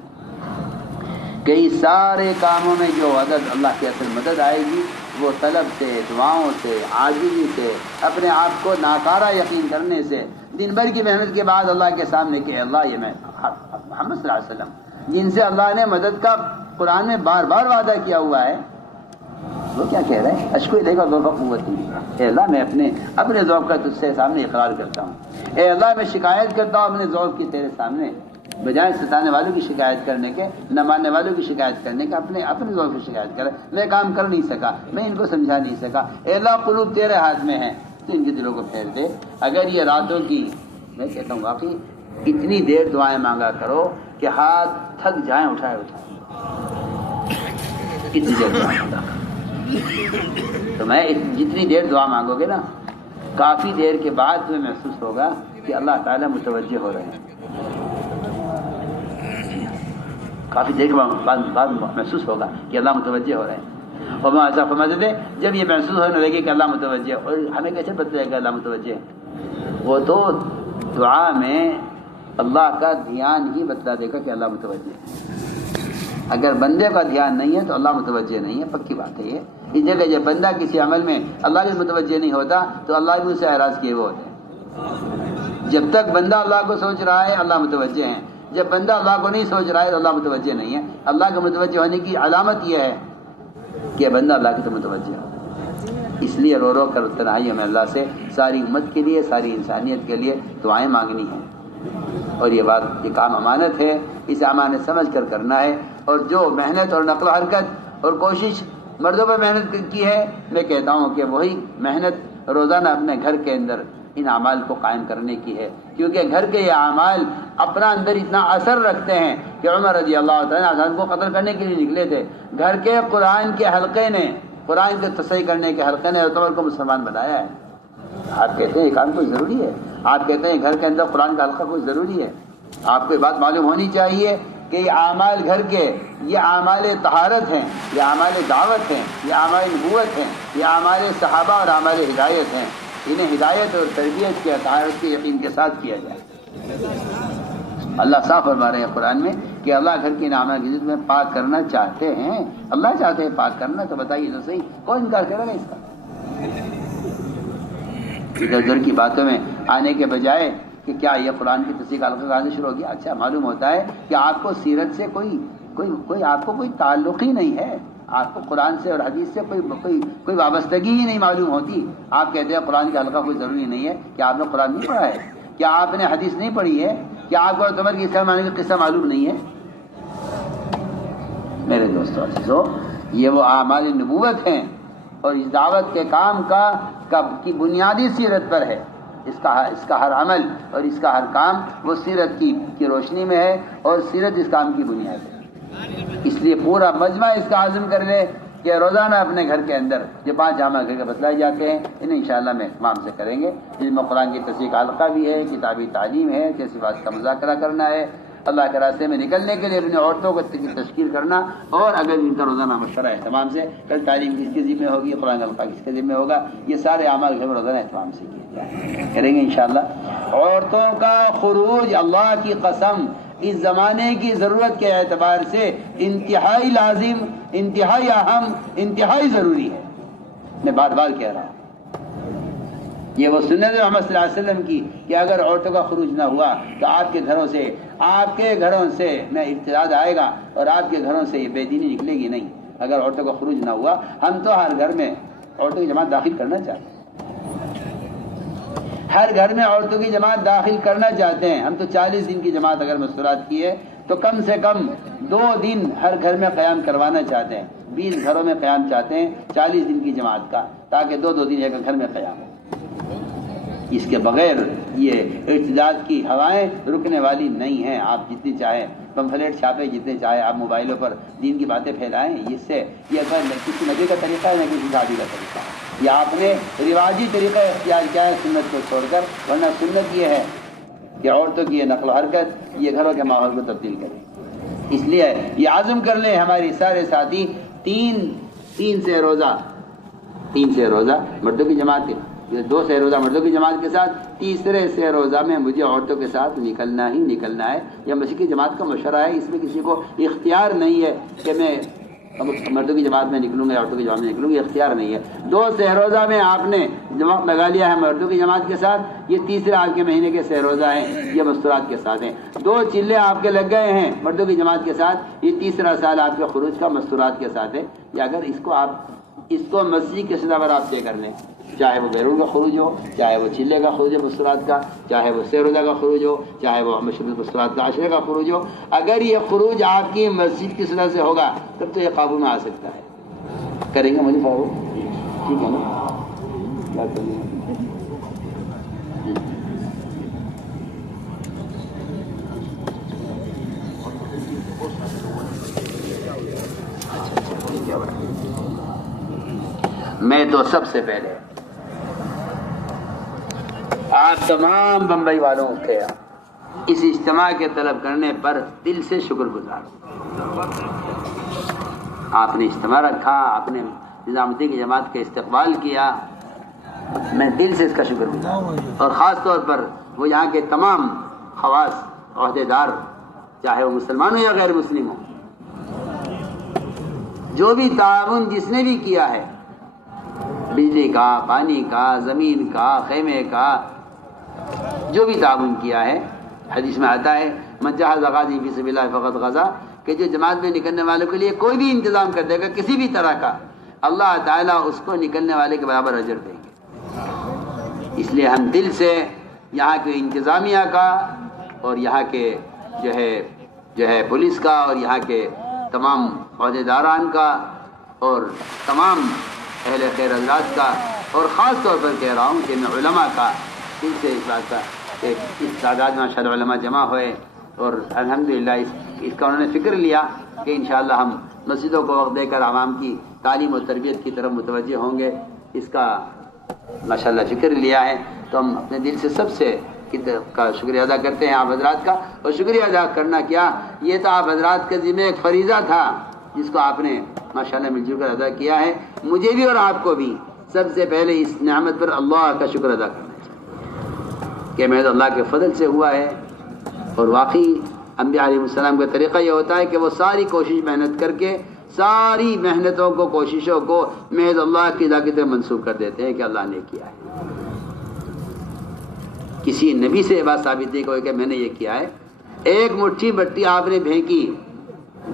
کہ اس سارے کاموں میں جو اللہ کی اصل مدد آئے گی وہ طلب سے، دعاؤں سے، عاجزی سے، اپنے آپ کو ناکارہ یقین کرنے سے، دن بھر کی محنت کے بعد اللہ کے سامنے کہ اللہ یہ میں محمد صلی اللہ علیہ وسلم جن سے اللہ نے مدد کا قرآن میں بار بار وعدہ کیا ہوا ہے، وہ کیا کہہ رہے ہیں؟ اشکو لے گا ذوق قوت. اے اللہ میں اپنے ذوق کا تجھ سے سامنے اقرار کرتا ہوں. اے اللہ میں شکایت کرتا ہوں اپنے ذوق کی تیرے سامنے، بجائے ستانے والوں کی شکایت کرنے کے، نہ ماننے والوں کی شکایت کرنے کے، اپنے ذوق کی شکایت کرے. میں کام کر نہیں سکا، میں ان کو سمجھا نہیں سکا. اے اللہ قلوب تیرے ہاتھ میں ہیں، تو ان کے دلوں کو پھیر دے. اگر یہ راتوں کی، میں کہتا ہوں واقعی اتنی دیر دعائیں مانگا کرو کہ ہاتھ تھک جائیں اٹھائے اتنی دیر دعائیں مانگا تو میں جتنی دیر دعا مانگو گے نا، کافی دیر کے بعد تمہیں محسوس ہوگا کہ اللہ تعالیٰ متوجہ ہو رہے ہیں. کافی دیر کے بعد محسوس ہوگا کہ اللہ متوجہ ہو رہے ہیں. اور میں ایسا فرماتے تھے جب یہ محسوس ہونے لگے کہ اللہ متوجہ، اور ہمیں کیسے پتہ چلے کہ اللہ متوجہ ہے؟ وہ تو دعا میں اللہ کا دھیان ہی بتلا دے گا کہ اللہ متوجہ ہے. اگر بندے کا دھیان نہیں ہے تو اللہ متوجہ نہیں ہے، پکی بات ہے یہ. اس جگہ جب بندہ کسی عمل میں اللہ کے متوجہ نہیں ہوتا تو اللہ بھی اس سے اعراض کیے ہوئے ہوتے ہیں. جب تک بندہ اللہ کو سوچ رہا ہے اللہ متوجہ ہیں، جب بندہ اللہ کو نہیں سوچ رہا ہے تو اللہ متوجہ نہیں ہے. اللہ کے متوجہ ہونے کی علامت یہ ہے کہ بندہ اللہ کی تو متوجہ ہے. اس لیے رو رو کر تنہائیوں میں اللہ سے ساری امت کے لیے، ساری انسانیت کے لیے دعائیں مانگنی ہیں. اور یہ بات، یہ کام امانت ہے، اسے امانت سمجھ کر کرنا ہے. اور جو محنت اور نقل و حرکت اور کوشش مردوں پر محنت کی ہے، میں کہتا ہوں کہ وہی محنت روزانہ اپنے گھر کے اندر ان اعمال کو قائم کرنے کی ہے. کیونکہ گھر کے یہ اعمال اپنا اندر اتنا اثر رکھتے ہیں کہ عمر رضی اللہ تعالیٰ حسن کو قتل کرنے کے لیے نکلے تھے. گھر کے قرآن کے حلقے نے قرآن کو تصحیح کرنے کے حلقے نے عمر کو مسلمان بنایا ہے. آپ کہتے ہیں یہ کام کوئی ضروری ہے, آپ کہتے ہیں گھر کے اندر قرآن کا حلقہ کوئی ضروری ہے. آپ کو یہ بات معلوم ہونی چاہیے کہ یہ اعمال گھر کے, یہ اعمال طہارت ہیں, یہ اعمال دعوت ہیں, یہ اعمال نبوت ہیں, یہ اعمال صحابہ اور اعمال ہدایت ہیں. انہیں ہدایت اور تربیت کے طہارت کے یقین کے ساتھ کیا جائے. اللہ صاف فرما رہے ہیں قرآن میں کہ اللہ گھر کے اعمال کی میں پاک کرنا چاہتے ہیں. اللہ چاہتے ہیں پاک کرنا, تو بتائیے تو صحیح, کون انکار کرے گا اس کا؟ ادھر ادھر کی باتوں میں آنے کے بجائے کہ کیا یہ قرآن کی تصدیق کہاں سے شروع ہو گیا. اچھا, معلوم ہوتا ہے کہ آپ کو سیرت سے کوئی آپ کو کوئی تعلق ہی نہیں ہے, آپ کو قرآن سے اور حدیث سے کوئی وابستگی ہی نہیں معلوم ہوتی. آپ کہتے ہیں قرآن کا حلقہ کوئی ضروری نہیں ہے. کیا آپ نے قرآن نہیں پڑھا ہے؟ کیا آپ نے حدیث نہیں پڑھی ہے؟ کیا آپ کو عمر کی اسلام آنے کا قصہ معلوم نہیں ہے؟ میرے دوستوں عزیزو, یہ وہ اعمال نبوت ہیں اور اس دعوت کے کام کی بنیادی سیرت پر ہے. اس کا ہر عمل اور اس کا ہر کام وہ سیرت کی روشنی میں ہے, اور سیرت اس کام کی بنیاد ہے. اس لیے پورا مجمع اس کا عزم کر لے کہ روزانہ اپنے گھر کے اندر جو 5 جامع گھر کے بتلائے جاتے ہیں انہیں انشاءاللہ میں اہتمام سے کریں گے. جن میں قرآن کی تصدیق حلقہ بھی ہے, کتابی تعلیم ہے, کیسی بات کا مذاکرہ کرنا ہے, اللہ کے راستے میں نکلنے کے لیے اپنی عورتوں کو تشکیل کرنا, اور اگر ان کا روزانہ مشورہ اہتمام سے, کل تعلیم کس کے ذمہ ہوگی, قرآن کا حلقہ کس کے ذمہ ہوگا, یہ سارے اعمال گھر میں روزانہ اہتمام سے کیے جائیں, کریں گے انشاءاللہ. عورتوں کا خروج اللہ کی قسم اس زمانے کی ضرورت کے اعتبار سے انتہائی لازم, انتہائی اہم, انتہائی ضروری ہے. میں بار بار کہہ رہا ہوں, یہ وہ سنت محمد صلی اللہ علیہ وسلم کی کہ اگر عورتوں کا خروج نہ ہوا تو آپ کے گھروں سے نہ ارتداد آئے گا, اور آپ کے گھروں سے یہ بے دینی نکلے گی نہیں. اگر عورتوں کا خروج نہ ہوا, ہم تو ہر گھر میں عورتوں کی جماعت داخل کرنا چاہتے ہیں, ہر گھر میں عورتوں کی جماعت داخل کرنا چاہتے ہیں. ہم تو 40 دن کی جماعت اگر مستورات کی ہے تو کم سے کم 2 دن ہر گھر میں قیام کروانا چاہتے ہیں. 20 گھروں میں قیام چاہتے ہیں 40 دن کی جماعت کا, تاکہ 2 دن ایک گھر میں قیام ہو. اس کے بغیر یہ ارتداد کی ہوائیں رکنے والی نہیں ہیں. آپ جتنی چاہیں پمفلیٹ چھاپے, جتنے چاہیں آپ موبائلوں پر دین کی باتیں پھیلائیں. اس سے یہ کسی نبی کا طریقہ ہے نہ کسی صحابی کا طریقہ ہے. یہ آپ نے رواجی طریقہ اختیار کیا ہے سنت کو چھوڑ کر, ورنہ سنت یہ ہے کہ عورتوں کی یہ نقل و حرکت یہ گھروں کے ماحول کو تبدیل کرے. اس لیے یہ عزم کر لیں ہماری سارے ساتھی, 3 سے روزہ مردوں کی جماعت, 2 سے روزہ مردوں کی جماعت کے ساتھ, تیسرے سے روزہ میں مجھے عورتوں کے ساتھ نکلنا ہی نکلنا ہے. یا مسیح کی جماعت کا مشورہ ہے, اس میں کسی کو اختیار نہیں ہے کہ میں مردوں کی جماعت میں نکلوں گا یا عورتوں کی جماعت میں نکلوں گا, اختیار نہیں ہے. 2 سے روزہ میں آپ نے جماعت لگا لیا ہے مردوں کی جماعت کے ساتھ, یہ تیسرا آپ کے مہینے کے سے روزہ ہیں, یہ مستورات کے ساتھ ہیں. 2 چلے آپ کے لگ گئے ہیں مردوں کی جماعت کے ساتھ, یہ تیسرا سال آپ کے خروج کا مستورات کے ساتھ ہے. یا اگر اس کو مسجد کے سطح پر آپ طے کر لیں, چاہے وہ بیرون کا خروج ہو, چاہے وہ چلے کا خروج ہے مستورات کا, چاہے وہ سے روزہ کا خروج ہو, چاہے وہ مستورات کا عشرے کا خروج ہو, اگر یہ خروج آپ کی مسجد کی سطح سے ہوگا تب تو یہ قابو میں آ سکتا ہے. کریں گے مجھے فاروق, ٹھیک ہے نا؟ بات کریں گے. میں تو سب سے پہلے آپ تمام بمبئی والوں کے اس اجتماع کے طلب کرنے پر دل سے شکر گزار ہوں. آپ نے اجتماع رکھا, آپ نے نظام الدین کی جماعت کا استقبال کیا, میں دل سے اس کا شکر گزار ہوں. اور خاص طور پر وہ یہاں کے تمام خواص عہدے دار, چاہے وہ مسلمان ہو یا غیر مسلم ہو, جو بھی تعاون جس نے بھی کیا ہے, بجلی کا, پانی کا, زمین کا, خیمے کا, جو بھی تعاون کیا ہے. حدیث میں آتا ہے من جہز غازی فی سبیل اللہ فقد غزا, کہ جو جماعت میں نکلنے والوں کے لیے کوئی بھی انتظام کر دے گا کسی بھی طرح کا, اللہ تعالیٰ اس کو نکلنے والے کے برابر اجر دیں گے. اس لیے ہم دل سے یہاں کے انتظامیہ کا اور یہاں کے جو ہے پولیس کا اور یہاں کے تمام عہدیداران کا اور تمام اہل خیر حضرات کا, اور خاص طور پر کہہ رہا ہوں کہ میں علماء کا دل سے اس بات کا کہ اس تعداد میں ماشاءاللہ علماء جمع ہوئے, اور الحمدللہ اس کا انہوں نے فکر لیا کہ انشاءاللہ ہم مسجدوں کو وقت دے کر عوام کی تعلیم و تربیت کی طرف متوجہ ہوں گے. اس کا ماشاءاللہ فکر لیا ہے تو ہم اپنے دل سے سب سے کا شکریہ ادا کرتے ہیں آپ حضرات کا. اور شکریہ ادا کرنا کیا، یہ تو آپ حضرات کا ذمہ ایک فریضہ تھا جس کو آپ نے ماشاءاللہ مل جل کر ادا کیا ہے. مجھے بھی اور آپ کو بھی سب سے پہلے اس نعمت پر اللہ کا شکر ادا کرنا چاہیے کہ محض اللہ کے فضل سے ہوا ہے. اور واقعی انبیاء علیہ السلام کا طریقہ یہ ہوتا ہے کہ وہ ساری کوشش محنت کر کے ساری محنتوں کو کوششوں کو محض اللہ کی ذات کی طرف منسوب کر دیتے ہیں کہ اللہ نے کیا ہے. کسی نبی سے یہ بات ثابت نہیں کوئی کہ میں نے یہ کیا ہے. ایک مٹھی مٹی آپ نے پھینکی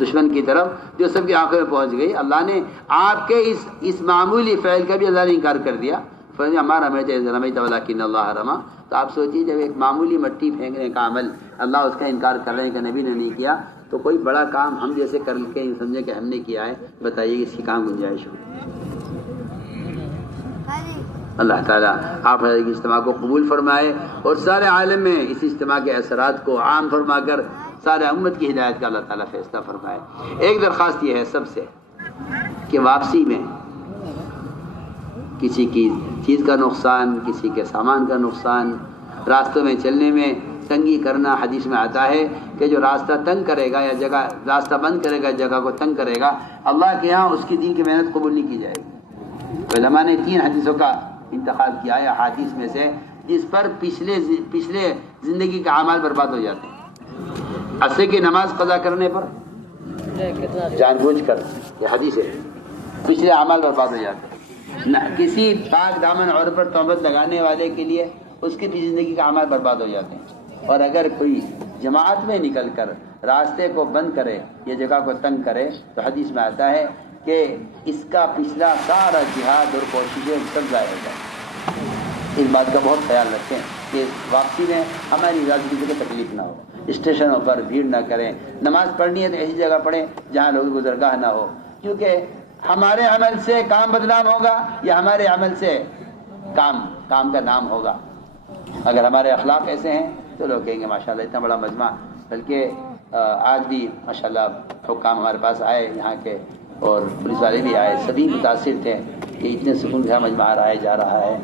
دشمن کی طرف جو سب کی آنکھوں میں پہنچ گئی. اللہ نے آپ کے اس معمولی فعل کا بھی اللہ نے انکار کر دیا. فرض ہمارا رمیت ولکن اللہ رما. تو آپ سوچیے جب ایک معمولی مٹی پھینکنے کا عمل اللہ اس کا انکار کر رہے ہیں کہ نبی نے نہیں کیا تو کوئی بڑا کام ہم جیسے کر کے سمجھے کہ ہم نے کیا ہے. بتائیے اس کی کام گنجائش ہو. اللہ تعالیٰ آپ حضرت کی اجتماع کو قبول فرمائے اور سارے عالم میں اس اجتماع کے اثرات کو عام فرما کر سارے امت کی ہدایت کا اللہ تعالیٰ فیصلہ فرمائے. ایک درخواست یہ ہے سب سے کہ واپسی میں کسی کی چیز کا نقصان، کسی کے سامان کا نقصان، راستوں میں چلنے میں تنگی کرنا. حدیث میں آتا ہے کہ جو راستہ تنگ کرے گا یا جگہ راستہ بند کرے گا، جگہ کو تنگ کرے گا، اللہ کے ہاں اس کی دین کی محنت قبول نہیں کی جائے گی. علماء نے 3 حدیثوں کا انتخاب کیا ہے حدیث میں سے جس پر پچھلے زندگی کے اعمال برباد ہو جاتے ہیں. عصر کی نماز قضا کرنے پر جان بوجھ کر، یہ حدیث ہے، پچھلے اعمال برباد ہو جاتے ہیں. نہ کسی پاک دامن عورت پر تہمت لگانے والے کے لیے اس کی زندگی کا اعمال برباد ہو جاتے ہیں. اور اگر کوئی جماعت میں نکل کر راستے کو بند کرے یا جگہ کو تنگ کرے تو حدیث میں آتا ہے کہ اس کا پچھلا سارا جہاد اور کوششیں سب ضائع ہو جائیں. اس بات کا بہت خیال رکھیں کہ واپسی میں ہماری ذاتی کسی کو تکلیف نہ ہو. اسٹیشنوں پر بھیڑ نہ کریں. نماز پڑھنی ہے تو ایسی جگہ پڑھیں جہاں لوگ گزرگاہ نہ ہو، کیونکہ ہمارے عمل سے کام بدنام ہوگا یا ہمارے عمل سے کام کا نام ہوگا. اگر ہمارے اخلاق ایسے ہیں تو لوگ کہیں گے ماشاءاللہ اتنا بڑا مجمع. بلکہ آج بھی ماشاءاللہ حکام ہمارے پاس آئے یہاں کے اور پولیس والے بھی آئے، سبھی متاثر تھے کہ اتنے سکون کا مجمع آ رہا ہے جا رہا ہے.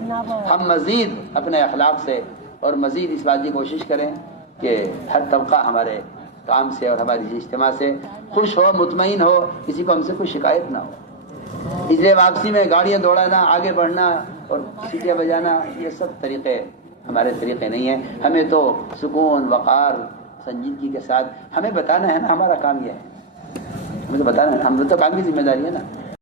ہم مزید اپنے اخلاق سے اور مزید اس بات کی کوشش کریں کہ ہر طبقہ ہمارے کام سے اور ہماری اجتماع سے خوش ہو، مطمئن ہو، کسی کو ہم سے کوئی شکایت نہ ہو. اس لیے واپسی میں گاڑیاں دوڑانا، آگے بڑھنا اور سیٹیاں بجانا، یہ سب طریقے ہمارے طریقے نہیں ہیں. ہمیں تو سکون، وقار، سنجیدگی کے ساتھ ہمیں بتانا ہے نا، ہمارا کام یہ ہے. ہمیں تو بتانا ہے، ہم تو کام کی ذمہ داری ہے نا.